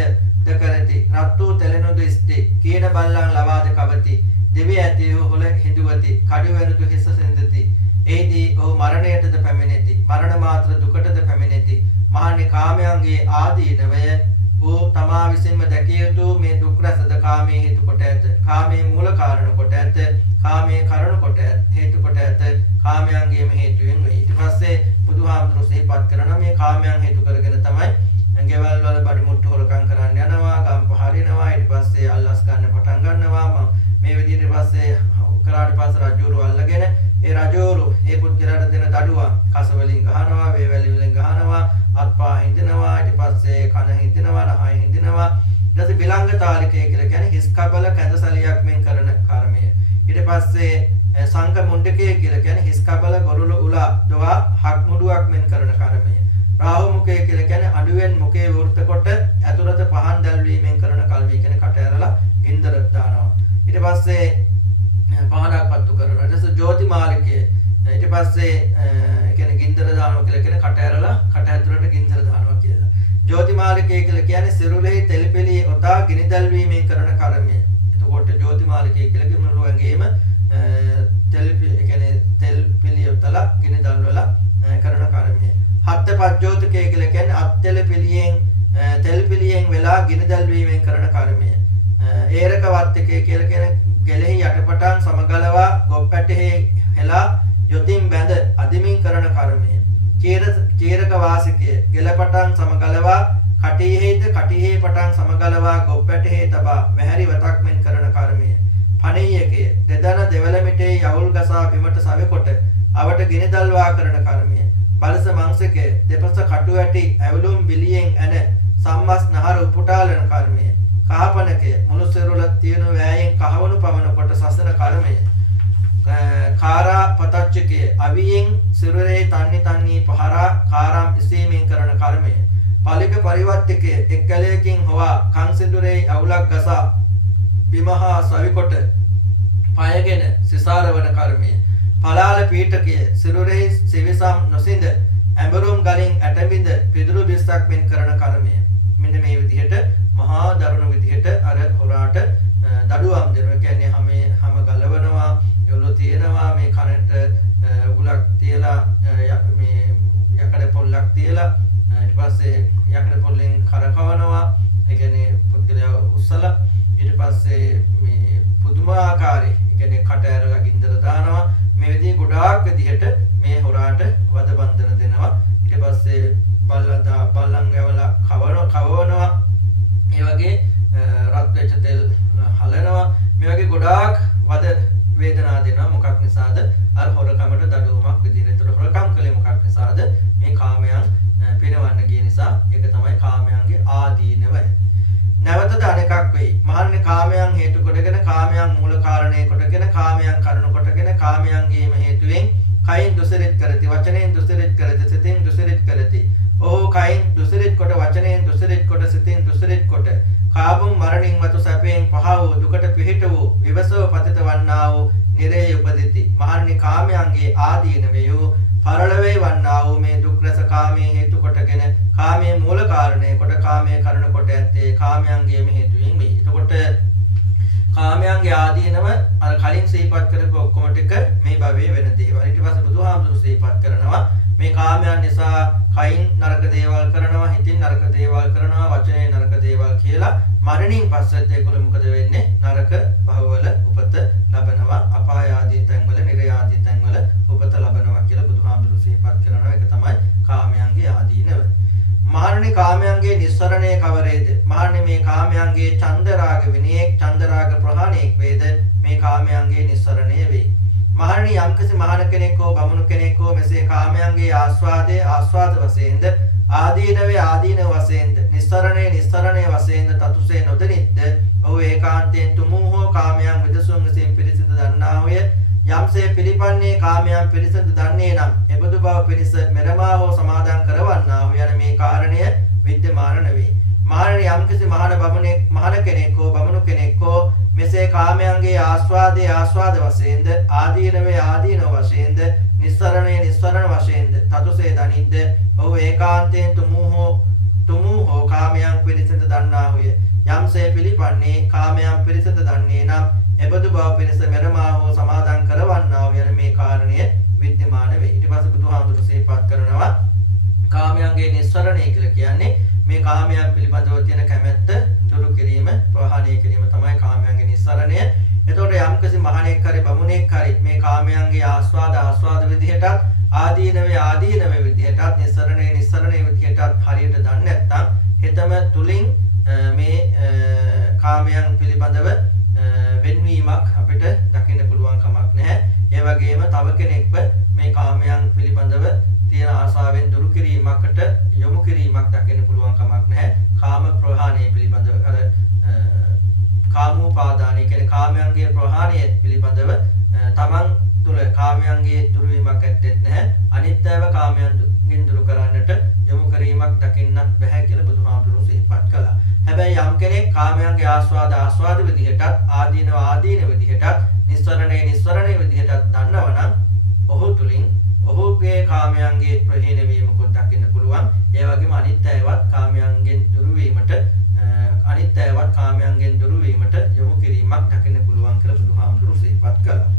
ද කරති රත්තු තෙලෙනුදු ඉස්ති කීන බල්ලන් ලවාද කවති දිවි ඇති හොල හිඳුවති කඩු වෙනුදු හිස සෙන්දති එහිදී ඔහු මරණයටද පැමිණෙති මරණ මාත්‍ර දුකටද පැමිණෙති මහණේ කාමයන්ගේ ආදීනවය වූ තමා විසින්ම දැකිය යුතු මේ දුක් රසද කාමයේ හේතු කොට ඇත කාමයේ මූල කාරණ කොට ඇත කාමයේ කරුණ කොට හේතු කොට ඇත කාමයන්ගේම හේතුවෙන් වේ ඊට පස්සේ බුදුහාමුදුරුවෝ සිහිපත් කරන මේ කාමයන් හේතු කරගෙන තමයි ගෙවල් වල බඩු මුට්ටු හොරකම් කරන්න යනවා ගම් පහරිනවා ඊට පස්සේ අල්ලස් ගන්න පටන් ගන්නවා මේ විදිහට පස්සේ කරාට පස්සේ රජුරු අල්ලගෙන ඒ රජෝරු ඒ පුද්ගලයාට දෙන දඩුවම් කස වලින් ගහනවා වේවැලි වලින් ගහනවා අත්පා හිඳිනවා ඊට පස්සේ කන හිඳිනවා නහය හිඳිනවා ඊට පස්සේ බිලංග තාලිකය කියලා කියන්නේ හිස් කබල කැඳසලියක් මෙන් කරන කර්මය ඊට පස්සේ සංක මුණ්ඩකය කියලා කියන්නේ හිස් කබල ගොරුළු උලා දොවා හක් මුඩුවක් මෙන් කරන කර්මය රාහු මුඛය කියලා කියන්නේ අඩුවෙන් මුඛේ වෘත කොට ඇතුළත පහන් දැල්වීමෙන් කරන කර්මය කියන්නේ කට ඇරලා ගින්දර දානවා ඊට පස්සේ පහනක් පත්තු කරනවා ඊට පස්සේ ජෝති මාලිකය ඊට පස්සේ කියන්නේ ගින්දර දානවා කියලා කියන කට ඇරලා කට ඇතුළට ගින්දර දානවා කියලා ජෝති මාලිකය කියලා කියන්නේ සිරුරෙහි තෙල්පෙලි ඔතා ගිනි දැල්වීමෙන් කරන කර්මය එතකොට ජෝති මාලිකය කියලා කියන්නේ මුළුවන්ගේම තෙල්පෙලි ඔතලා ගිනි දැල්වලා කරන කර්මය හත් පජ්ජෝතිකය කියලා කියන්නේ තෙල්පෙලියෙන් වෙලා ගිනි දැල්වීමෙන් කරන කර්මය ඒරක වත්තිකය කියලා කියන්නේ ගෙලෙහි යටපටන් සමගලවා ගොප්පැටෙහි හෙලා යොතින් බැඳ අදිමින් කරන කර්මය චීරක වාසිකය ගෙලපටන් සමගලවා කටීහෙහිද කටීහි පටන් සමගලවා ගොප්පැටෙහි තබා වැහැරි වතක් මෙන් කරන කර්මය පණියකය දෙදන දෙවල මිටේ යවුල් ගසා බිමට සවෙකොට අවට ගිනි දල්වා කරන කර්මය බලස මංසකය දෙපස කටු ඇටි ඇවුලුම් බිලියෙන් ඇන සම්මස් නහර උපුටාලන කර්මය කහපනකය මුළු සිරුර තියෙන වෑයෙන් කහවණු පමණ කොට සසන කර්මය කාරා පතච්චකය අවියෙන් සිරුරේ තන්නි පහරා කාරම් ඉසීමෙන් කරන කර්මය පලික පරිවර්තකය එක්කලයකින් හොවා කන් සිදුරේ අවුලක් ගසා බිමහා සවිකොට පයගෙන සිසාරවන කර්මය පලාල පීඨකය සිරුරේ සිවිසම් නොසිඳ ඇඹරුම් ගලින් ඇටබිඳ පිදුරු බිස්සක් මෙන් කරන කර්මය මෙන්න මේ විදිහට මහා දරුණු විදිහට අර හොරාට දඩුවම් දෙනවා කියන්නේ හැම ගලවනවා එවලු තියෙනවා මේ කනට උගලක් තියලා මේ යකඩ පොල්ලක් තියලා ඊට පස්සේ යකඩ පොල්ලෙන් කරකවනවා ඒ කියන්නේ පුද්ගලයා උස්සලා ඊට පස්සේ මේ පුදුමාකාරී ඒ කියන්නේ කට ඇරලා ගින්දර දානවා මේ විදිහේ ගොඩාක් විදිහට මේ හොරාට වද බන්ධන දෙනවා ඊට පස්සේ බල්ලන් ගැවලා කවවනවා ඒ වගේ රත් වෙච්ච තෙල් හලනවා මේ වගේ ගොඩාක් වද වේදනා දෙනවා මොකක් නිසාද අර හොරකමට දඩුවමක් විදිහට. ඒතර හොරකම් කළේ මොකක් නිසාද? මේ කාමයන් පිනවන්න ගිය නිසා. ඒක තමයි කාමයන්ගේ ආදීනවය. නැවතද අනෙකක් වෙයි. මහන්නේ කාමයන් හේතු කොටගෙන කාමයන් මූල කාරණේ කොටගෙන කාමයන් කරුණු කොටගෙන කාමයන්ගේම හේතුවෙන් කයින් දුසිරිත කරති වචනයෙන් දුසිරිත කරති සිතින් දුසිරිත කරති. ඔහු කයින් දුසිරිත කොට වචනයෙන් දුසිරිත කොට සිතින් දුසිරිත කොට කාබුම් මරණින් මතු සැපයෙන් පහ වූ දුකට පිහිට වූ විවසව පතිත වන්නා වූ නිරේ උපදිති. මහන්නේ කාමයන්ගේ ආදීන වේයෝ පරලවේ වන්නා වූ මේ දුක් රස කාමයේ හේතු කොටගෙන කාමයේ මූල කාරණේ කොට කාමයේ කරන කොට ඇත්තේ කාමයන්ගේම හේතුවෙන් වෙයි. එතකොට කාමයන්ගේ ආදීනව අර කලින් සිහිපත් කරපු ඔක්කොම ටික මේ භවයේ වෙන දේවල්. ඊට පස්සේ බුදුහාමුදුරු සිහිපත් කරනවා මේ කාමයන් නිසා කයින් නරක දේවල් කරනවා, හිතින් නරක දේවල් කරනවා, වචනේ නරක දේවල් කියලා මරණින් පස්සෙත් ඒගොල්ලෝ මොකද වෙන්නේ? නරක භවවල උපත ලබනවා, අපාය ආදී තැන්වල, නිරය ආදී තැන්වල උපත ලබනවා කියලා බුදුහාමුදුරු සිහිපත් කරනවා. ඒක තමයි කාමයන්ගේ ආදීනව. මහණනි කාමයන්ගේ නිස්සරණය කවරේද? මහණනි මේ කාමයන්ගේ චන්ද රාග විනයෙක්, චන්ද රාග ප්‍රහාණයක් වේද? මේ කාමයන්ගේ නිස්සරණය වේ. මහණනි යම්කිසි මහණ කෙනෙක් හෝ බමුණු කෙනෙක් හෝ මෙසේ කාමයන්ගේ ආස්වාදයේ ආස්වාද වශයෙන්ද ආදීනවේ ආදීන වශයෙන්ද නිස්සරණේ නිස්සරණේ වශයෙන්ද තතුසේ නොදෙනිත්ද ඔහු ඒකාන්තයෙන් තුමු හෝ කාමයන් විදසුන් විසින් පිරිසිදු දන්නාහුය. යම්සේ පිළිපන්නේ කාමයන් පිරිසිදු දන්නේ නම් එබඳු බව පිරිස මෙරමා හෝ සමාදන් කරවන්නාහු යන මේ කාරණය විද්‍යමාන නෙවේ. මහණනි යම්කිසි මහණ කෙනෙක් හෝ බමුණු කෙනෙක් හෝ මෙසේ කාමයන්ගේ ආස්වාදයේ ආස්වාද වශයෙන්ද ආදීනවේ ආදීන වශයෙන්ද නිස්සරණේ නිස්සරණ වශයෙන්ද තතුසේ දනිද්ද ඔහු ඒකාන්තයෙන් තුමු හෝ කාමයන් පිරිසිදු දන්නාහුය. යම්සේ පිළිපන්නේ කාමයන් පිරිසිදු දන්නේ නම් එබඳු බව පිරිස මෙරමා හෝ සමාදන් කරවන්නාහු යන මේ කාරණය විද්‍යමාන වේ. ඊට පස්සේ බුදුහාමුදුරු සිහිපත් කරනවා කාමයන්ගේ නිස්සරණය කියලා කියන්නේ මේ කාමයන් පිළිබඳව තියෙන කැමැත්ත දුරු කිරීම ප්‍රහාණය කිරීම තමයි කාමයන්ගේ නිස්සරණය. එතකොට යම්කිසි මහණෙක් හරි බමුණෙක් හරි මේ කාමයන්ගේ ආස්වාද විදිහටත් ආදීනවේ ආදීනව විදිහටත් නිස්සරණේ නිස්සරණේ විදිහටත් හරියට දන්නේ නැත්නම් හිතම තුලින් මේ කාමයන් පිළිබඳව වෙන්වීමක් අපිට දකින්න පුළුවන් කමක් නැහැ. ඒ වගේම තව කෙනෙක්ව මේ කාමයන් පිළිබඳව තියෙන ආසාවෙන් දුරු කිරීමකට යොමු කිරීමක් දකින්න පුළුවන් කමක් නැහැ. කාම ප්‍රහාණය පිළිබඳව අර කාමෝපාදානය කියන්නේ කාමයන්ගේ ප්‍රහාණය පිළිබඳව තමන් තුළ කාමයන්ගේ දුරු වීමක් ඇත්තෙත් නැහැ. අනිත්‍යව කාමයන්ගෙන් දුරු කරන්නට යොමු කිරීමක් දකින්නත් බෑ කියලා බුදුහාමුදුරුවෝ සිහිපත් කළා. හැබැයි යම් කෙනෙක් කාමයන්ගේ ආස්වාද විදිහටත් ආදීන විදිහටත් නිස්සරණේ විදිහටත් දන්නවනම් ඔහු තුලින් ඔහුගේ කාමයන්ගේ ප්‍රහීන වීමකුත් දකින්න පුළුවන්. ඒ වගේම අනිත්‍යවත් කාමයන්ගෙන් දුරු වීමට යොමු කිරීමක් දකින්න පුළුවන් කියලා බුදුහාමුදුරුවෝ සිහිපත් කළා.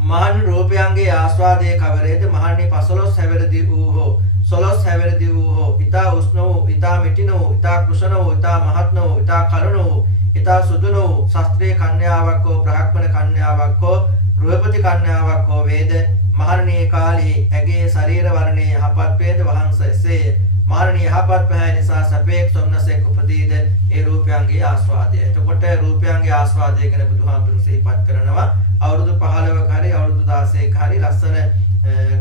මහණ රූපයන්ගේ ආස්වාදයේ කවරේද? මහණනි 15 හැවිරිදි වූ 16 හැවිරිදි වූ ඊතා උෂ්ණ වූ ඊතා මිටින වූ ඊතා කුසන වූ ඊතා මහත්න වූ ඊතා කලන වූ ඊතා සුදුන වූ ශාස්ත්‍රීය කන්‍යාවක් හෝ බ්‍රාහ්මණ කන්‍යාවක් හෝ ගෘහපති කන්‍යාවක් හෝ වේද මහරණී කාලේ ඇගේ ශරීර වර්ණයේ යහපත් වේද වහන්ස එසේය. මහරණී යහපත් පැහැ නිසා සැපේක් සොම්නසෙක් උපදීද ඒ රූපයන්ගේ ආස්වාදය. එතකොට රූපයන්ගේ ආස්වාදය ගැන බුදුහාමුදුරුවෝ සිහිපත් කරනවා. අවුරුදු 15ක හරි අවුරුදු 16ක හරි ලස්සන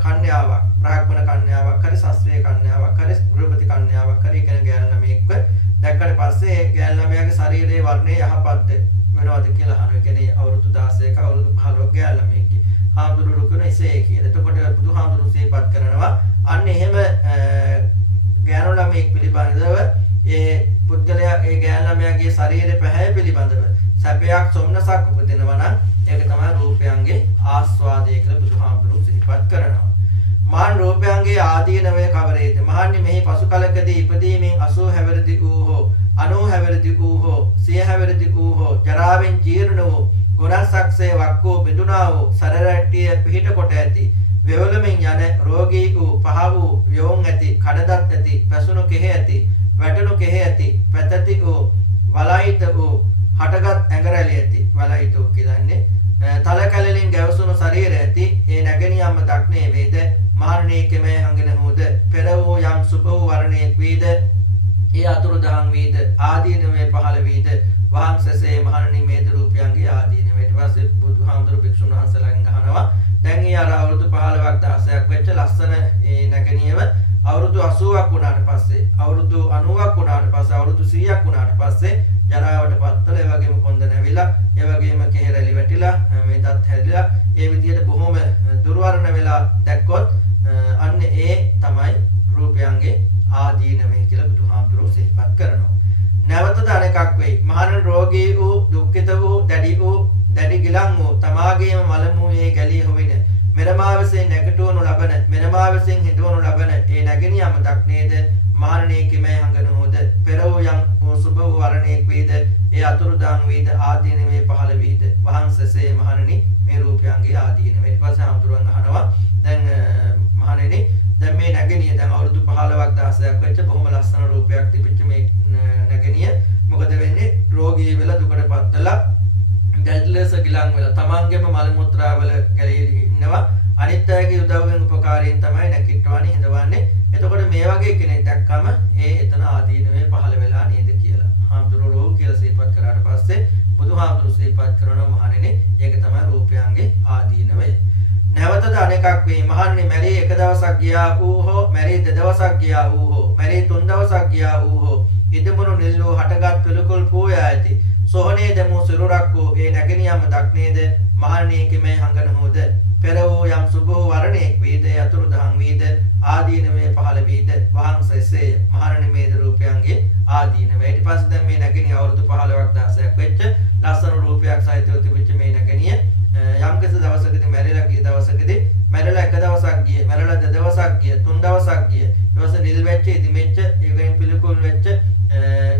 කන්‍යාවක් බ්‍රාහ්මණ කන්‍යාවක් හරි ශාස්ත්‍රීය කන්‍යාවක් හරි ගෘහපති කන්‍යාවක් හරි කියන ගෑනු ළමයෙක්ව දැක්කට පස්සේ ඒ ගෑනු ළමයාගේ ශරීරයේ වර්ණය යහපත්ද වෙනවද කියලා අහනවා. ඒ කියන්නේ අවුරුදු 16ක අවුරුදු 15ක ගෑනු ළමයෙක්ගේ හාමුදුරුවෝ කියන එසේ කියලා. එතකොට බුදුහාමුදුරුවෝ සිහිපත් කරනවා අන්න එහෙම ගෑනු ළමයෙක් පිළිබඳව ඒ පුද්ගලයා ඒ ගෑනු ළමයාගේ ශරීරයේ පැහැය පිළිබඳව සැපයක් සොම්නසක් උපදිනවා නම් ඒක තමයි රූපයන්ගේ ආස්වාදය කියලා බුදුහාමුදුරුවෝ සිහිපත් කරනවා. මහාන් රූපයන්ගේ ආදීනවය කවරේද? මහන්නේ මෙහි පසු කලකදී ඉපදීමෙන් 80 හැවිරිදි වූ හෝ 90 හැවිරිදි වූ හෝ 100 හැවිරිදි වූ හෝ ජරාවෙන් ජීර්ණ වූ ගුණසක්සේ වක්කෝ බිඳුනා වූ සරරැට්ටිය පිහිට කොට ඇති වෙවලමින් යන රෝගී වූ පහ වූ යොන් ඇති කඩදත් ඇති පැසුණු කෙහෙ ඇති වැටුණු කෙහෙ ඇති පැතති වූ වලයිත වූ හටගත් ඇඟරැලි ඇති වලයිතෝ කියන්නේ තල කැලලින් ගැවසුණු ශරීරය ඇති ඒ නැගෙනියම්ම දක්නේ වේද මහරණී කෙමේ හංගෙන හොද පෙර වූ යම් සුභ වූ වර්ණයක් වේද ඒ අතුරුදහන් වේද ආදීනවේ පහළ වේද වහන්සසේ මහරණී මේද රූපයන්ගේ ආදීනවේ. ඊට පස්සේ බුදුහාමුදුරු භික්ෂුන් වහන්සේලාගෙන් අහනවා දැන් ඒ අර අවුරුදු 15ක් 16ක් වෙච්ච ලස්සන ඒ නැගෙනියව අවුරුදු 80ක් වුණාට පස්සේ අවුරුදු 90ක් වුණාට පස්සේ අවුරුදු 100ක් වුණාට පස්සේ ජරාවට පත්වල ඒ වගේම කොන්ද නැවිලා ඒ වගේම කෙහෙරලි වැටිලා මේ දත් හැදිලා ඒ විදිහට බොහොම දුර්වර්ණ වෙලා දැක්කොත් අන්න ඒ තමයි රූපයන්ගේ ආදීනවේ කියලා බුදුහාමුදුරුවෝ සිහිපත් කරනවා. නැවතද අනෙකක් වෙයි. මහණ රෝගී වූ දුක්ඛිත වූ දැඩි ගිලන් වූ තමාගේම මලමුවේ ගැලී හොවින මෙරමාවසෙන් නැගටවනු ලබන මෙරමාවසෙන් හිටවනු ලබන ඒ නැගෙනියම දක්නේද මහරණී කිමේ හංගන හොද පෙර වූ යම් සුභ වූ වර්ණයක් වේද ඒ අතුරුදාන් වේද ආදීනවේ පහළ වේද වහන්සසේ මහරණී මේ රූපයන්ගේ ආදීනවේ. ඊට පස්සේ හඳුරන් අහනවා දැන් මහරණී දැන් මේ නැගෙනිය දැන් අවුරුදු 15ක් 16ක් වෙච්ච බොහොම ලස්සන රූපයක් තිබිච්ච මේ නැගෙනිය මොකද වෙන්නේ? රෝගී වෙලා දුකටපත් වෙලා දැඩිලෙස ගිලන් වෙලා තමන්ගේම මල මුත්‍රා වල ගැලී ඉන්නවා. අනිත් අයගේ උදව්වෙන් උපකාරයෙන් තමයි නැකිටවන්නේ හිඳවන්නේ. එතකොට මේ වගේ කෙනෙක් දැක්කම ඒ එතන ආදීනවේ පහළ වෙලා නේද කියලා හාමුදුරුවෝ කියලා සිහිපත් කරාට පස්සේ බුදුහාමුදුරු සිහිපත් කරන මහණෙනි ඒක තමයි රූපයන්ගේ ආදීනවය. නැවතද අනෙකක් වේ මහණෙනි මැරී එක දවසක් ගියා වූ හෝ මැරී දෙදවසක් ගියා වූ හෝ මැරී තුන් දවසක් ගියා වූ හෝ ඉදමුණු නිල්ලෝ හටගත් පිළිකුල් පෝයා ඇති සොහනේ දමු සිරුරක් වූ ඒ නැගණියම දක්නේද මහණෙනි කිමේ හංගනහොද පෙර වූ යම් සුභෝ වරණේක් වේද යතුරු දහං වේද ආදීනවේ පහළ වේද වහන්සේසේ මහණෙනි මේ රූපයන්ගේ ආදීනවේ ඊට පස්සේ දැන් මේ නැගණිය අවුරුදු 15ක් 16ක් වෙච්ච ලස්සන රූපයක් සහිතව තිබිච්ච මේ නැගණිය යම් කිසි දවසකදී මැරිලා ගිය දවසකදී මැරිලා එක දවසක් ගිය මැරිලා දෙදවසක් ගිය තුන් දවසක් ගිය ඊට පස්සේ නිල් වෙච්ච ඉදිමෙච්ච ඒකෙන් පිළිකුල් වෙච්ච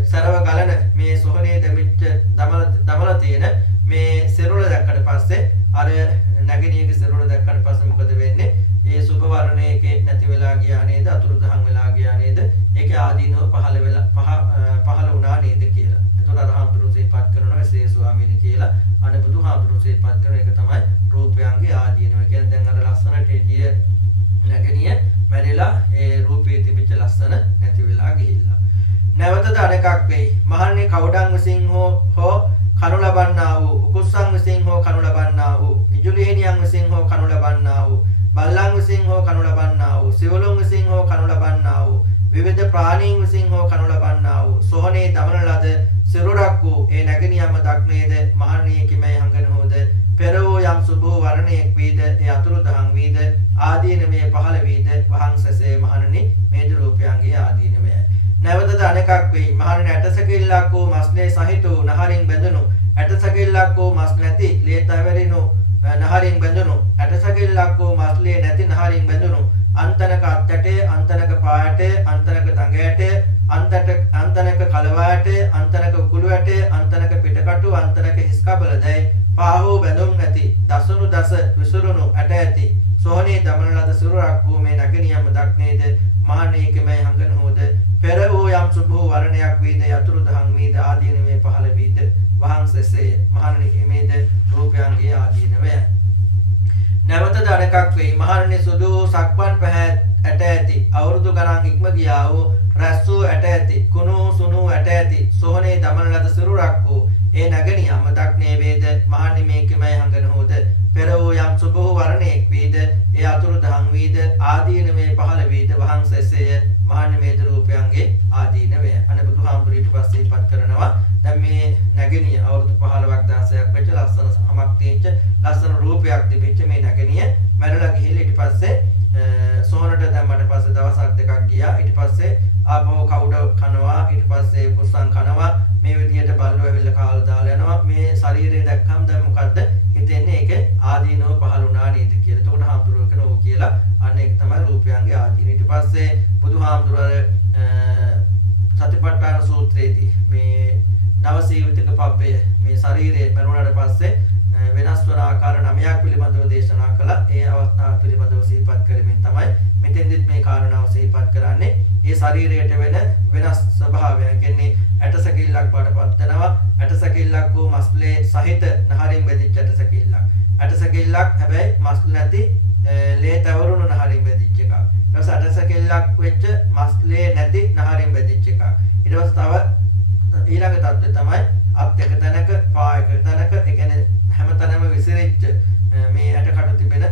සරව ගලන මේ සොහනේ දෙමිච්ච දමලා තියෙන මේ සිරුර දැක්කට පස්සේ අර නැගණියගේ සිරුර දැක්කට පස්සේ මොකද වෙන්නේ? ඒ සුභ වර්ණයේ නැති වෙලා ගියා නේද? අතුරුදහන් වෙලා ගියා නේද? ඒකේ ආදීනව පහළ වුණා නේද කියලා. එතකොට අරහම්තුරු සිහිපත් කරනවා සේ ස්වාමීනි කියලා. අනේ බුදුහාමුදුරු සිහිපත් කරන එක තමයි රූපයන්ගේ ආදීනව කියන්නේ. දැන් අර ලස්සනට ගිය නැගණිය මැරිලා ඒ රූපේ තිබිච්ච ලස්සන නැති වෙලා ගිහිල්ලා. නැවතද අනෙකක් වෙයි. මහන්නේ කවුඩන් විසින් හෝ කනු ලබන්නා වූ උකුස්සන් විසින් හෝ කනු ලබන්නා වූ ඉජුලිහිනියන් විසින් හෝ කනු ලබන්නා වූ බල්ලන් විසින් හෝ කනු ලබන්නා වූ සිවලුන් විසින් හෝ කනු ලබන්නා වූ විවිධ ප්‍රාණීන් විසින් හෝ කනු ලබන්නා වූ සොහනේ දමන ලද සිරුරක් වූ ඒ නැගණියම දක්නේද මහණිය කිමේ හංගනහොද පෙර වූ යම් සුභෝ වර්ණයක් වේද ඒ අතුරුදහන් වේද ආදීනමේ පහළ වේද වහන්සසේ මහණනි මේ රූපයන්ගේ ආදීනමය. නැවතද අනෙකක් වෙයි මහණෙනි ඇටසකිල්ලක් වූ මස්නේ සහිත වූ නහරින් බැඳුණු ඇටසකිල්ලක් වූ මස් නැති ලේ තවරිනු නහරින් බැඳුණු ඇටසකිල්ලක් වූ මස්ලේ නැති නහරින් බැඳුණු අන්තනක අත්‍යටේ අන්තනක පායටේ අන්තනක දඟයටේ අන්තනක කලවායටේ අන්තනක උකුළුවටේ අන්තනක පිටකටු අන්තනක හිස්කබල දැයි පාහෝ බැඳුම් ඇති දසුණු දස විසුරුණු ඇට ඇති සෝහනේ දමන ලද සිරුරක් වූ මේ නැගණියම දක්නේද මහණෙනි කිමේ හංගනහොද පෙර වූ යම් සුභෝ වර්ණයක් වේද යතුරු දහං වේද ආදීනවේ පහළ වේද වහන්සේසේ මහණෙනි මේද රූපයන්ගේ ආදීනවය. නැවතද අනෙකක් වෙයි මහණෙනි සුදු සක්වන් පැහැ ඇට ඇති අවුරුදු ගණන් ඉක්ම ගියා වූ රැස්සු ඇට ඇති කුණු සුණු ඇට ඇති සෝහනේ දමන ලද සිරුරක් වූ ඒ නැගණියම දක්නේ වේද මහණෙනි මේ කිමයි හංගනහොද පෙර වූ යම් සුභෝ වර්ණයක් වේද ඒ අතුරු දහං වේද ආදීනවේ පහළ වේද වහන්සේසේ මහණෙනි මේ රූපයන්ගේ ආදීනවය. අනේ බුදුහාමුදුරු ඊට පස්සේ ඉපත් කරනවා දැන් මේ නැගණිය අවුරුදු 15ක් 16ක් වෙච්ච ලස්සන සමක් තියෙච්ච ලස්සන රූපයක් තිබෙච්ච මේ නැගණිය මැරලා ගිහිල්ලා ඊට පස්සේ සෝනට දැම්මට පස්සේ දවසක් දෙකක් ගියා. ඊට පස්සේ ආපහු කවුඩ කනවා ඊට පස්සේ කුස්සන් කනවා මේ විදියට බල්ලෝ ඇවිල්ලා කාලා දාලා යනවා. මේ ශරීරය දැක්කම දැන් මොකද්ද හිතෙන්නේ? ඒකේ ආදීනව පහළ වුණා නේද කියලා. එතකොට හාමුදුරුවෝ කියනවා කියලා අන්න ඒක තමයි රූපයන්ගේ ආදීන. ඊට පස්සේ බුදුහාමුදුරුවෝ සතිපට්ඨාන සූත්‍රයේදී මේ නවසීවිතක පබ්බය මේ ශරීරයේ මරුණාට පස්සේ වෙනස් වන ආකාර 9ක් පිළිබඳව දේශනා කළා. ඒ අවස්ථාව පිළිබඳව සිහිපත් කරමින් තමයි මෙතෙන්දිත් මේ කාරණාව සිහිපත් කරන්නේ. ඒ ශරීරයට වෙනස් ස්වභාවය කියන්නේ ඇටසකිල්ලක් බාටපත් වෙනවා. ඇටසකිල්ලක් වූ මස්ලේ සහිත නහරින් බෙදිච්ච ඇටසකිල්ලක්. ඇටසකිල්ලක් හැබැයි මස් නැති ලේ තවරුණු නහරින් බෙදිච්ච එකක්. ඊට පස්සේ ඇටසකිල්ලක් වෙච්ච මස්ලේ නැති නහරින් බෙදිච්ච එකක්. ඊට පස්සේ තව ඊළඟ තත්ත්වය තමයි අත් එක තැනක පා එක තැනක ඒ කියන්නේ හැමතැනම විසිරිච්ච මේ ඇටකටු තිබෙන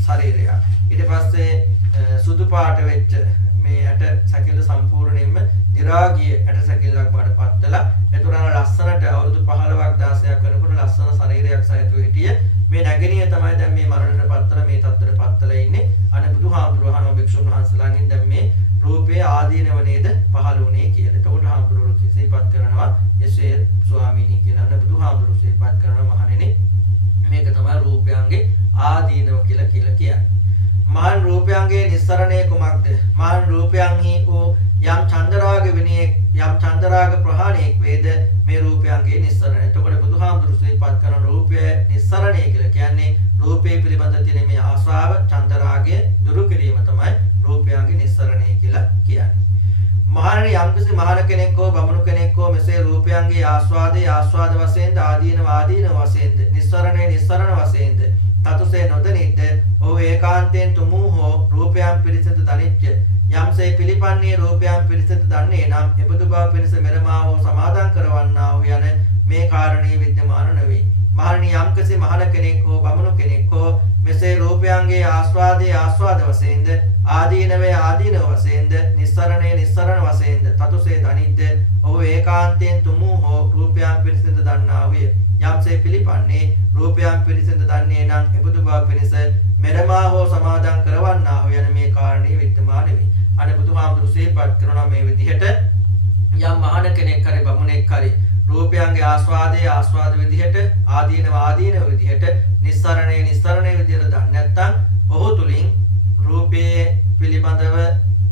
ශරීරය. ඊට පස්සේ සුදු පාට වෙච්ච මේ ඇට සැකිල්ල සම්පූර්ණයෙන්ම දි රාගී ඇට සැකිල්ලක් බාටපත් වෙලා ඒතරම් ලස්සනට අවුරුදු 15ක් 16ක් වෙනකොට ලස්සන ශරීරයක් සහිතව හිටිය මේ නැගණිය තමයි දැන් මේ මරණයට පත්තර මේ තත්ත්වයට පත්තලා ඉන්නේ. අනේ බුදුහාමුදුරුවෝ අහනවා භික්ෂුන් වහන්සේලාගෙන් දැන් මේ රූපයේ ආදීනව නේද පහළ වුණේ කියලා. එතකොට හාමුදුරුවෝ සිහිපත් කරනවා එසේ ස්වාමීනි කියලා. අනේ බුදුහාමුදුරුවෝ සිහිපත් කරනවා මහණෙනි මේක තමයි රූපයන්ගේ ආදීනව කියලා කියන්නේ. මහන් රූපයන්ගේ නිස්සරණය කුමක්ද? මහන් රූපයන්හි වූ යම් චන්දරාග විනයේ යම් චන්දරාග ප්‍රහාණයක් වේද මේ රූපයන්ගේ නිස්සරණය. එතකොට බුදුහාමුදුරුවෝ සිහිපත් කරන රූපය නිස්සරණය කියලා කියන්නේ රූපේ පිළිබඳ තියෙන මේ ආශාව චන්දරාගය දුරු කිරීම තමයි රූපයන්ගේ නිස්සරණය කියලා කියන්නේ. මහණනි යම්කිසි මහණ කෙනෙක් හෝ බමුණු කෙනෙක් හෝ මෙසේ රූපයන්ගේ ආස්වාදයේ ආස්වාද වශයෙන්ද ආදීන වශයෙන්ද නිස්සරණ වශයෙන්ද තතුසේ නොදනිද්ද ඔහු ඒකාන්තයෙන් තුමු හෝ රූපයන් පිරිසිදු දනිච්ච යම්සේ පිළිපන්නේ රූපයන් පිරිසිදු දන්නේ නම් එබඳු බව පිණිස මෙරමා හෝ සමාදන් කරවන්නා වූ යන මේ කාරණේ විද්‍යමාන නොවේ. මහණනි යම්කසේ මහණ කෙනෙක් හෝ බමුණු කෙනෙක් හෝ මෙසේ රූපයන්ගේ ආස්වාදයේ ආස්වාද වශයෙන්ද ආදීනවේ ආදීනව වශයෙන්ද නිස්සරණේ නිස්සරණ වශයෙන්ද තතුසේ දනිද්ද ඔහු ඒකාන්තයෙන් තුමු හෝ රූපයන් පිරිසිඳ දන්නා වූය. යම්සේ පිළිපන්නේ රූපයන් පිරිසිඳ දන්නේ නම් එබඳු බව පිණිස මෙරමා හෝ සමාදන් කරවන්නා හෝ යන මේ කාරණේ විද්‍යමාන වේ. අනේ බුදුහාමුදුරු සිහිපත් කරනවා මේ විදිහට යම් මහණ කෙනෙක් හරි බමුණෙක් හරි රූපයන්ගේ ආස්වාදයේ ආස්වාද විදිහට ආදීනව විදිහට නිස්සරණේ නිස්සරණේ විදිහට දන්නේ නැත්නම් ඔහු තුලින් රූපයේ පිළිබඳව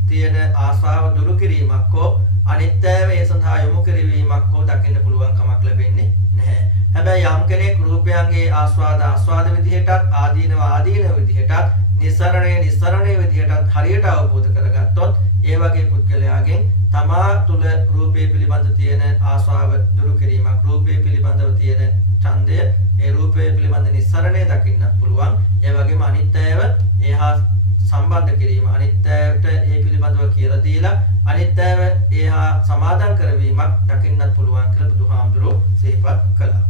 තියෙන ආස්වාව දුරු කිරීමක් හෝ අනිත්‍යව ඒ සඳහා යොමු කිරීමක් හෝ දකින්න පුළුවන් කමක් ලැබෙන්නේ නැහැ. හැබැයි යම් කෙනෙක් රූපයන්ගේ ආස්වාද විදිහටත් ආදීනව විදිහටත් නිස්සරණේ විදිහටත් හරියට අවබෝධ කරගත්තොත් ඒ වගේ පුද්ගලයාගෙන් තමා තුල රූපේ පිළිබඳ තියෙන ආස්වාව දුරු කිරීමක් රූපේ පිළිබඳව තියෙන ඡන්දය ඒ රූපේ පිළිබඳ නිස්සරණය දකින්නත් පුළුවන්. ඒ වගේම අනිත්‍යව ඒහා සම්බන්ධ කිරීම අනිත්‍යයට ඒ පිළිබඳව කියලා දීලා අනිත්‍යව ඒහා සමාදන් කරවීමක් දකින්නත් පුළුවන් කියලා බුදුහාමුදුරුවෝ සිහිපත් කළා.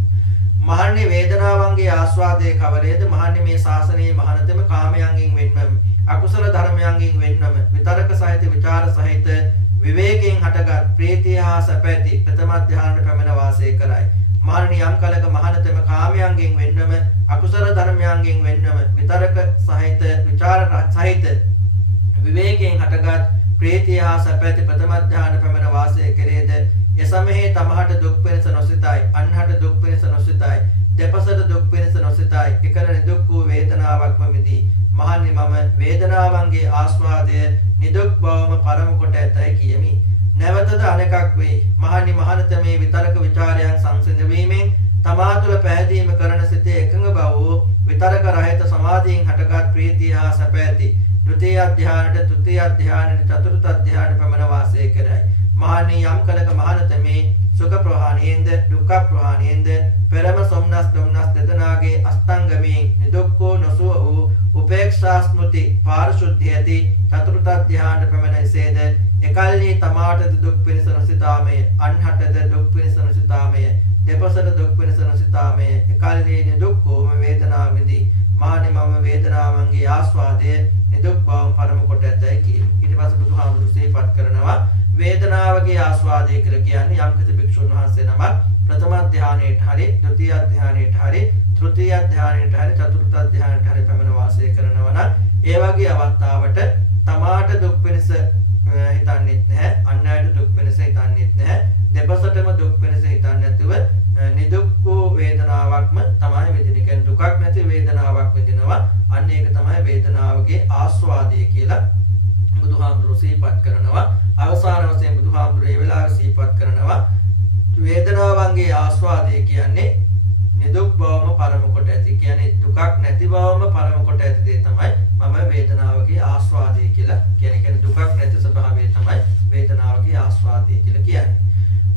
මහන්නේ වේදනාවන්ගේ ආස්වාදයේ කවරේද? මහන්නේ මේ ශාසනයේ මහානතම කාමයන්ගෙන් වෙන්නම අකුසල ධර්මයන්ගෙන් වෙන්නම විතරක සහිත විචාර සහිත විවේකයෙන් හටගත් ප්‍රීතිය හා සැපැති ප්‍රථම ධ්‍යානට පැමිණ වාසය කරයි. මහණනි යම් කලක මහානතම කාමයන්ගෙන් වෙන්නම අකුසල ධර්මයන්ගෙන් වෙන්නම විතරක සහිත විචාර සහිත විවේකයෙන් හටගත් ප්‍රීතිය හා සැපැති ප්‍රථම ධ්‍යාන පැමිණ වාසය කෙරේද එසමෙහි තමහට දුක් පිණිස නොසිතයි අන්හට දුක් පිණිස නොසිතයි දෙපසට දුක් පිණිස නොසිතයි එකල නිදුක් වූ වේදනාවක්ම මිදී. මහන්නි මම වේදනාවන්ගේ ආස්වාදය නිදුක් බවම පරම කොට ඇතයි කියමි. නැවතද අනෙකක් වේ. මහන්නි මහානතමේ විතරක විචාරයන් සංසිඳ වීමෙන් තමා තුළ පැහැදීම කරන සිතේ එකඟ බව වූ විතරක රහිත සමාධියෙන් හටගත් ප්‍රීතිය හා සැප ඇති ද්විතීය ධ්‍යානට තෘතීය ධ්‍යානට චතුර්ථ ධ්‍යානට පැමිණ වාසය කරයි. මහණනි යම් කලක මහානතමේ සුඛ ප්‍රහාණයෙන්ද දුක්ඛ ප්‍රහාණයෙන්ද පෙරම සොම්නස් දුම්නස් දෙදනාගේ අස්තංගමයෙන් නිදුක්ඛෝ නොසුව වූ උපේක්ෂා ස්මෘති පාරිශුද්ධිය ඇති චතුර්ථ ධ්‍යානට පැමිණ එසේද එකල්හි තමාටද දුක් පිණිස නොසිතාමය අන්හටද දුක් පිණිස නොසිතාමය දෙපසට දුක් පිණිස නොසිතාමය එකල්හි නිදුක් වූම වේදනාව විඳි. මහණනි මම වේදනාවන්ගේ ආස්වාදය නිදුක් බවම පරම කොට ඇතයි කියමි. ඊට පස්සේ බුදුහාමුදුරු සිහිපත් කරනවා වේදනාවගේ ආස්වාදය කියලා කියන්නේ යම්කිසි භික්ෂුන් වහන්සේ නමක් ප්‍රථම ධ්‍යානයේට හරි ද්විතීය ධ්‍යානයේට හරි තෘතීය ධ්‍යානයේට හරි චතුර්ථ ධ්‍යානයේට හරි පැමිණ වාසය කරනවා නම් ඒ වගේ අවස්ථාවට තමාට දුක් පිණිස හිතන්නේත් නැහැ අන් අයට දුක් පිණිස හිතන්නේත් නැහැ දෙපසටම දුක් පිණිස හිතන්නේ නැතුව නිදුක් වූ වේදනාවක්ම තමයි විඳින. කියන්නේ දුකක් නැති වේදනාවක් විඳිනවා. අන්න ඒක තමයි වේදනාවගේ ආස්වාදය කියලා බුදුහාමුදුරුවෝ සිහිපත් කරනවා. අවසාන වශයෙන් බුදුහාමුදුරුවෝ මේ වෙලාවේ සිහිපත් කරනවා වේදනාවන්ගේ ආස්වාදය කියන්නේ නිදුක් බවම පරම කොට ඇති. කියන්නේ දුකක් නැති බවම පරම කොට ඇති දේ තමයි මම වේදනාවගේ ආස්වාදය කියලා කියන්නේ. දුකක් නැති ස්වභාවය තමයි වේදනාවගේ ආස්වාදය කියලා කියන්නේ.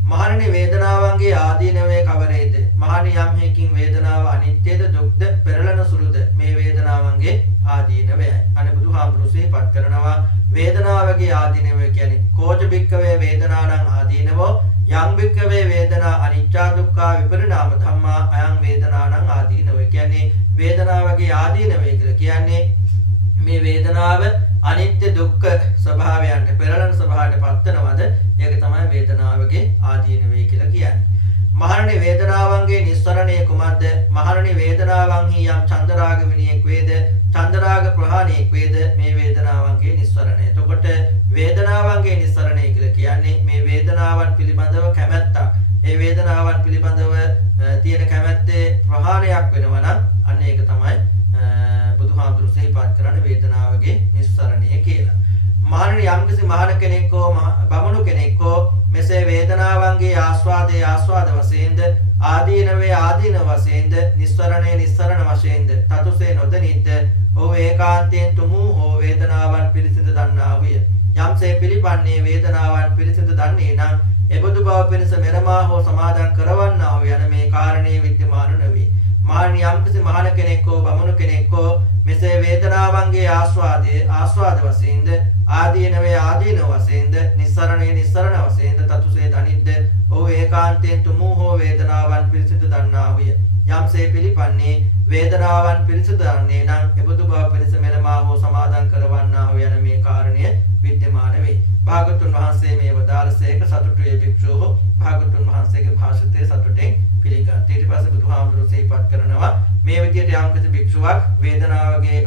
මහණනි වේදනාවන්ගේ ආදීනවේ කවරේද? මහණනි යම් හේකින් වේදනාව අනිත්‍යද දුක්ද පෙරළන සුළුද මේ වේදනාවන්ගේ ආදීනවයයි. අනේ බුදුහාමුදුරුවෝ සිහිපත් කරනවා වේදනාවගේ ආදීනවය කියන්නේ කෝච බික්කවේ වේදනානං ආදීනවෝ යම් බික්කවේ වේදනා අනිච්චා දුක්ඛා විපරිණාම ධම්මා අයං වේදනානං ආදීනවය. කියන්නේ වේදනාවගේ ආදීනවය කියලා කියන්නේ මේ වේදනාව අනිත්‍ය දුක්ඛ ස්වභාවයන්ට පෙරළන ස්වභාවයට පත්වනවද ඒක තමයි වේදනාවගේ ආදීනවය කියලා කියන්නේ. මහණනි වේදනාවන්ගේ නිස්සරණය කුමක්ද? මහණනි වේදනාවන්හි යම් චන්දරාග විනියෙක් වේද චන්දරාග ප්‍රහාණයක් වේද මේ වේදනාවන්ගේ නිස්සරණය. එතකොට වේදනාවන්ගේ නිස්සරණය කියලා කියන්නේ මේ වේදනාවන් පිළිබඳව කැමැත්තක්. මේ වේදනාවන් පිළිබඳව තියෙන කැමැත්තේ ප්‍රහාණයක් වෙනවා නම් අන්න ඒක තමයි බුදුහාමුදුරු සිහිපත් කරන වේදනාවගේ නිස්සරණය කියලා. මහණනි යම්කිසි මහණ කෙනෙක් හෝ බමුණු කෙනෙක් හෝ මෙසේ වේදනාවන්ගේ ආස්වාදයේ ආස්වාද වශයෙන්ද ආදීනවේ ආදීන වශයෙන්ද නිස්සරණේ නිස්සරණ වශයෙන්ද තතුසේ නොදනිද්ද ඔහු ඒකාන්තයෙන් තුමු හෝ වේදනාවන් පිරිසිඳ දන්නා වූය. යම්සේ පිළිපන්නේ වේදනාවන් පිරිසිඳ දන්නේ නම් එබඳු බව පිණිස මෙරමා හෝ සමාදන් කරවන්නා වූ යන මේ කාරණේ විද්‍යමාන නොවේ. මහණනි යම්කිසි මහණ කෙනෙක් හෝ බමුණු කෙනෙක් හෝ මෙසේ වේදනාවන්ගේ ආස්වාද වශයෙන්ද ආදීනවේ ආදීන වශයෙන්ද නිස්සරණේ නිස්සරණ වශයෙන්ද තතුසේ දනිද්ද ඔහු ඒකාන්තයෙන් තුමු හෝ වේදනාවන් පිරිසිදු දන්නාහුය. යම්සේ පිළිපන්නේ වේදනාවන් පිරිසිදු දන්නේ නම් එබඳු බව පිරිස මෙලමා හෝ සමාදන් කරවන්නා හෝ යන මේ කාරණය විද්‍යමාන වේ. භාගතුන් වහන්සේ මේ වදාළසේක සතුටුයේ භික්ෂුව භාගතුන් වහන්සේගේ භාෂිතයේ සතුටෙන් පිළිගත්. ඊට පස්සේ බුදුහාමුදුරුවෝ සිහිපත් කරනවා මේ විදිහට යම්කිසි භික්ෂුවක් වේදනාවගේ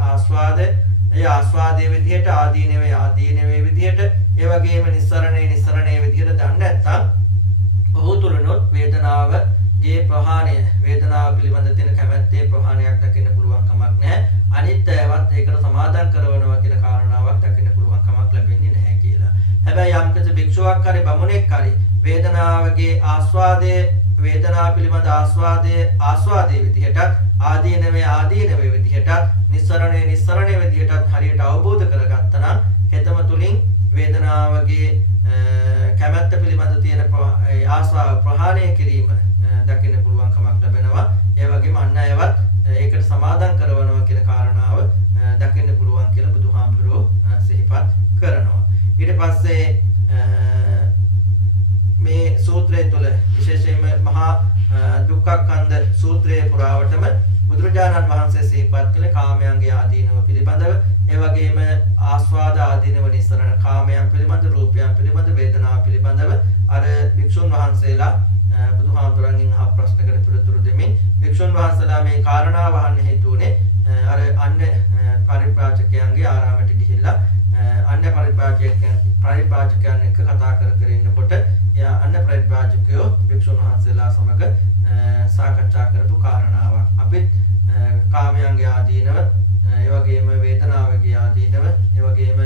ඒ ආස්වාදයේ විදිහට ආදීනවේ ආදීනවේ විදිහට ඒ වගේම නිස්සරණේ විදිහට දන්නේ නැත්නම් ඔහු තුලනොත් වේදනාවගේ ප්‍රහාණය වේදනාව පිළිබඳ තියෙන කැමැත්තේ ප්‍රහාණයක් දකින්න පුළුවන් කමක් නැහැ. අනිත් ඒවත් ඒකට සමාදන් කරනවා කියන කාරණාවක් දකින්න පුළුවන් කමක් ලැබෙන්නේ නැහැ කියලා. හැබැයි යම්කිසි භික්ෂුවක් හරි බමුණෙක් හරි වේදනාවගේ වේදනාව පිළිබඳ ආස්වාදයේ විදිහටත් ආදීනවේ විදිහටත් නිස්සරණේ විදිහටත් හරියට අවබෝධ කරගත්තා නම් හෙතම තුලින් වේදනාවගේ කැමැත්ත පිළිබඳ තියෙන ආස්වාද ප්‍රහාණය කිරීම දකින්න පුළුවන් කමක් ලැබෙනවා. ඒ වගේම අන් අයවත් ඒකට සමාදන් කරනවා කියන කාරණාව දකින්න පුළුවන් කියලා බුදුහාමුදුරුවෝ සිහිපත් කරනවා. ඊට පස්සේ මේ සූත්‍රය තුළ විශේෂයෙන්ම මහා දුක්ඛකන්ද සූත්‍රයේ පුරාවටම බුදුරජාණන් වහන්සේ සිහිපත් කළ කාමයන්ගේ ආදීනව පිළිබඳව ඒ වගේම ආස්වාද ආදීනව නිස්සරණ කාමයන් පිළිබඳ රූපයන් පිළිබඳ වේදනාව පිළිබඳව අර භික්ෂුන් වහන්සේලා බුදුහාමුදුරන්ගෙන් අහ ප්‍රශ්නකට පිළිතුරු දෙමින් භික්ෂුන් වහන්සේලා මේ කාරණාව අහන්න හේතුුනේ අර අන්‍ය පරිබ්‍රාජකයන්ගේ ආරාමයට ගිහිල්ලා අන්‍ය පරිබ්‍රාජකයන් එක්ක කතා කර ඉන්නකොට අන්‍ය පරිබ්‍රාජකයෝ භික්ෂුන් වහන්සේලා සමග සාකච්ඡා කරපු කාරණාවක්. අපිත් කාමයන්ගේ ආදීනව ඒ වගේම වේදනාවගේ ආදීනව ඒ වගේම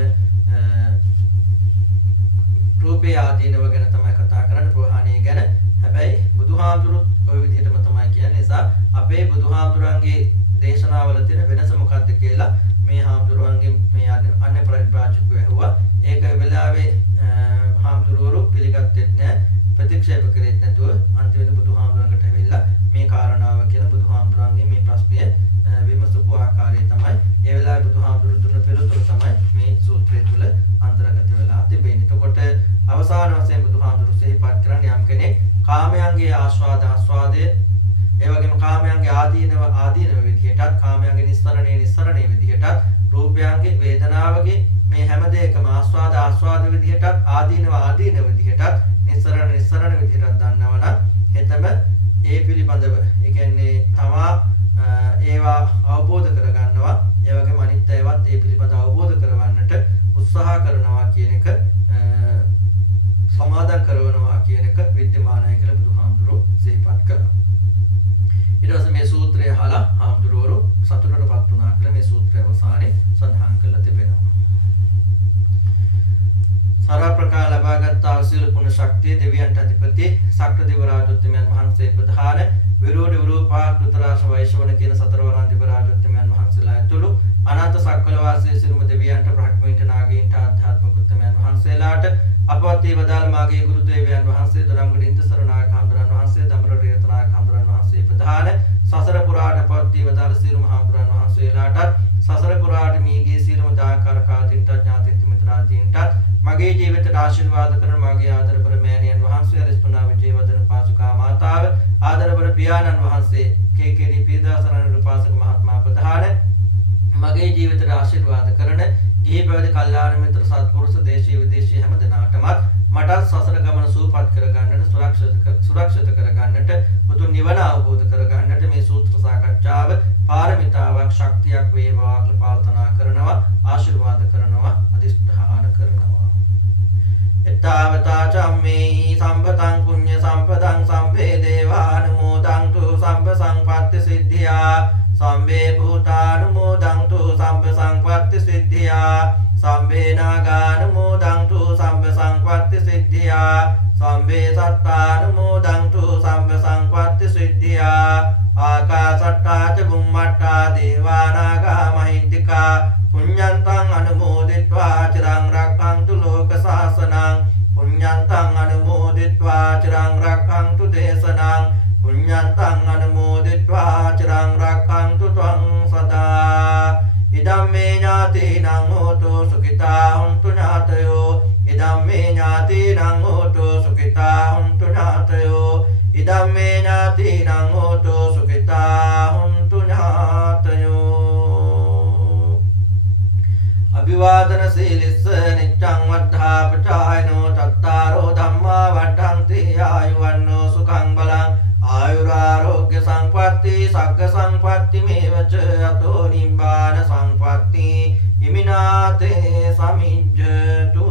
රූපේ ආදීනව ගැන තමයි කතා කරන්නේ ප්‍රහාණය ගැන. හැබැයි බුදුහාමුදුරුත් ওই විදිහටම තමයි කියන්නේ. නිසා අපේ බුදුහාමුදුරන්ගේ දේශනාවල තියෙන වෙනස මොකක්ද කියලා මේ හාමුදුරුවන්ගේ මේ අන්‍ය පරිබ්‍රාජකයෝ ඇහුවා. ඒක වෙලාවේ හාමුදුරුවෝ පිළිගත්තේ නැහැ. ප්‍රතික්ෂේප කරෙත් නැතුව අන්තිමට බුදුහාමුදුරන්ට ඇවිල්ලා මේ කාරණාව කියන බුදුහාමුදුරන්ගේ මේ ප්‍රශ්නය විමසපු ආකාරය තමයි ඒ වෙලාවේ බුදුහාමුදුරු දුන්න පිළිතුර තමයි මේ සූත්‍රය තුල අන්තර්ගත වෙලා තිබෙන්නේ. එතකොට අවසාන වශයෙන් බුදුහාමුදුරු සිහිපත් කරන්නේ යම් කෙනෙක් කාමයන්ගේ ආස්වාදයේ ඒ වගේම කාමයන්ගේ ආදීනව විදිහටත් කාමයන්ගේ නිස්සරණේ විදිහටත් රූපයන්ගේ වේදනාවගේ මේ හැම දෙයකම ආස්වාද විදිහටත් ආදීනව විදිහටත් නිස්සරණ විදිහටත් දන්නවනම් හෙතම ඒ පිළිබඳව ඒ කියන්නේ තමා ඒවා අවබෝධ කරගන්නවා. ඒ වගේම අනිත් ඒවාත් ඒ පිළිබඳව අවබෝධ කරවන්නට උත්සාහ කරනවා කියන එක සමාදන් කරනවා කියන එක විද්‍යමානයි කියලා බුදුහාමුදුරුවෝ සිහිපත් කළා. ඊට පස්සේ මේ සූත්‍රය අහලා හාමුදුරුවෝ සතුටටපත් වුණා කියලා මේ සූත්‍රය අවසානයේ සඳහන් කරලා තිබෙනවා. සාරා ප්‍රකාර ලබාගත් ආශීර්වාද පුණ්‍ය ශක්තිය දෙවියන්ට අධිපති සක්‍ර දිව රාජෝත්තමයන් වහන්සේ ප්‍රධාන විරෝධ විරූපාක් දුතරාශ වෛශ්‍රවණ කියන සතරවරන් දිව රාජෝත්තමයන් වහන්සේලා ඇතුළු අනන්ත සක්වල වාසී සිරුම දෙවියන්ට බ්‍රහ්මීන්ට නාගීන්ට ආධ්‍යාත්මික උත්තමයන් වහන්සේලාට අපවත් වේවදාල් මාගේ ගුරු දේවයන් වහන්සේ දරම්ගඩින්ත සරණායක හඳුරන් වහන්සේ දමර රේතනායක හඳුරන් වහන්සේ ප්‍රධාන සසර පුරාට අපවත් වේවදාල් සිරුම හඳුරන් වහන්සේලාට සසර පුරාට මීගේ සිරුම දායකාර කාදීන්ට ඥාතිත් මිත්‍රාදීන්ට මගේ ජීවිතයට ආශිර්වාද කරන මාගේ ආදරබර මෑණියන් වහන්සේ අරිස්පනා විජේවර්ධන පාසුකා මාතාව ආදරබර පියාණන් වහන්සේ කේකේඩී පීදාසරණ උපාසක මහත්මයා ප්‍රධාන මගේ ජීවිතයට ආශිර්වාද කරන ගිහි පැවිදි කල්යාණ මිත්‍ර සත්පුරුෂ දේශීය විදේශීය හැම දෙනාටමත් මට සසර ගමන සූපපත් කර ගන්නට සුරක්ෂිත කර ගන්නට උතුම් නිවන අවබෝධ කර ගන්නට මේ සූත්‍ර සාකච්ඡාව පාරමිතාවක් ශක්තියක් වේවා කියලා ප්‍රාර්ථනා කරනවා ආශිර්වාද කරනවා අදිෂ්ඨාන කරනවා. එතාවතා චම්මේහි සම්පතං පුඤ්ඤ සම්පතං සම්පේ දේවානුමෝදන්තු සම්ප සංපත්ති සිද්ධියා සම්බේ භූතානුමෝදන්තු සම්ප සංපත්ති සිද්ධියා සම්බේ නාගානුමෝදන්තු සම්ප සංපත්ති සිද්ධියා සම්බේ සත්තානුමෝදන්තු සම්ප සංපත්ති සිද්ධියා ආකාසට්ටා ච බුම්මට්ටා දේවානාගා මහිද්దికා පුඤ්ඤන්තං අනුමෝදිත්වා චිරං රක්ඛන්තු ලෝක සාසනං පුඤ්ඤන්තං අනුමෝදිත්වා චිරං රක්ඛන්තු දේශනං පුඤ්ඤන්තං අනුමෝදිत्वा චිරං රක්ඛන්තු ත්වං සදා ඉදම්මේ ඥාතිනං හෝතු සුඛිතා හුන්තු ඥාතයෝ ඉදම්මේ ඥාතිනං හෝතු සුඛිතා හුන්තු ඥාතයෝ ඉදම්මේ ඥාතිනං හෝතු සුඛිතා හුන්තු ඥාතයෝ අභිවාදන සීලිස්ස නිච්ඡං වද්ධාපචායනෝ චත්තාරෝ ධම්මා වඩ්ඩන්ති ආයුවන්නෝ සුඛං බලං ආයුරාෝග්‍ය සංපatti සග්ග සංපatti මේවච අතෝ නිබ්බාන සංපatti හිමිනාතේ සමිජ්ජතු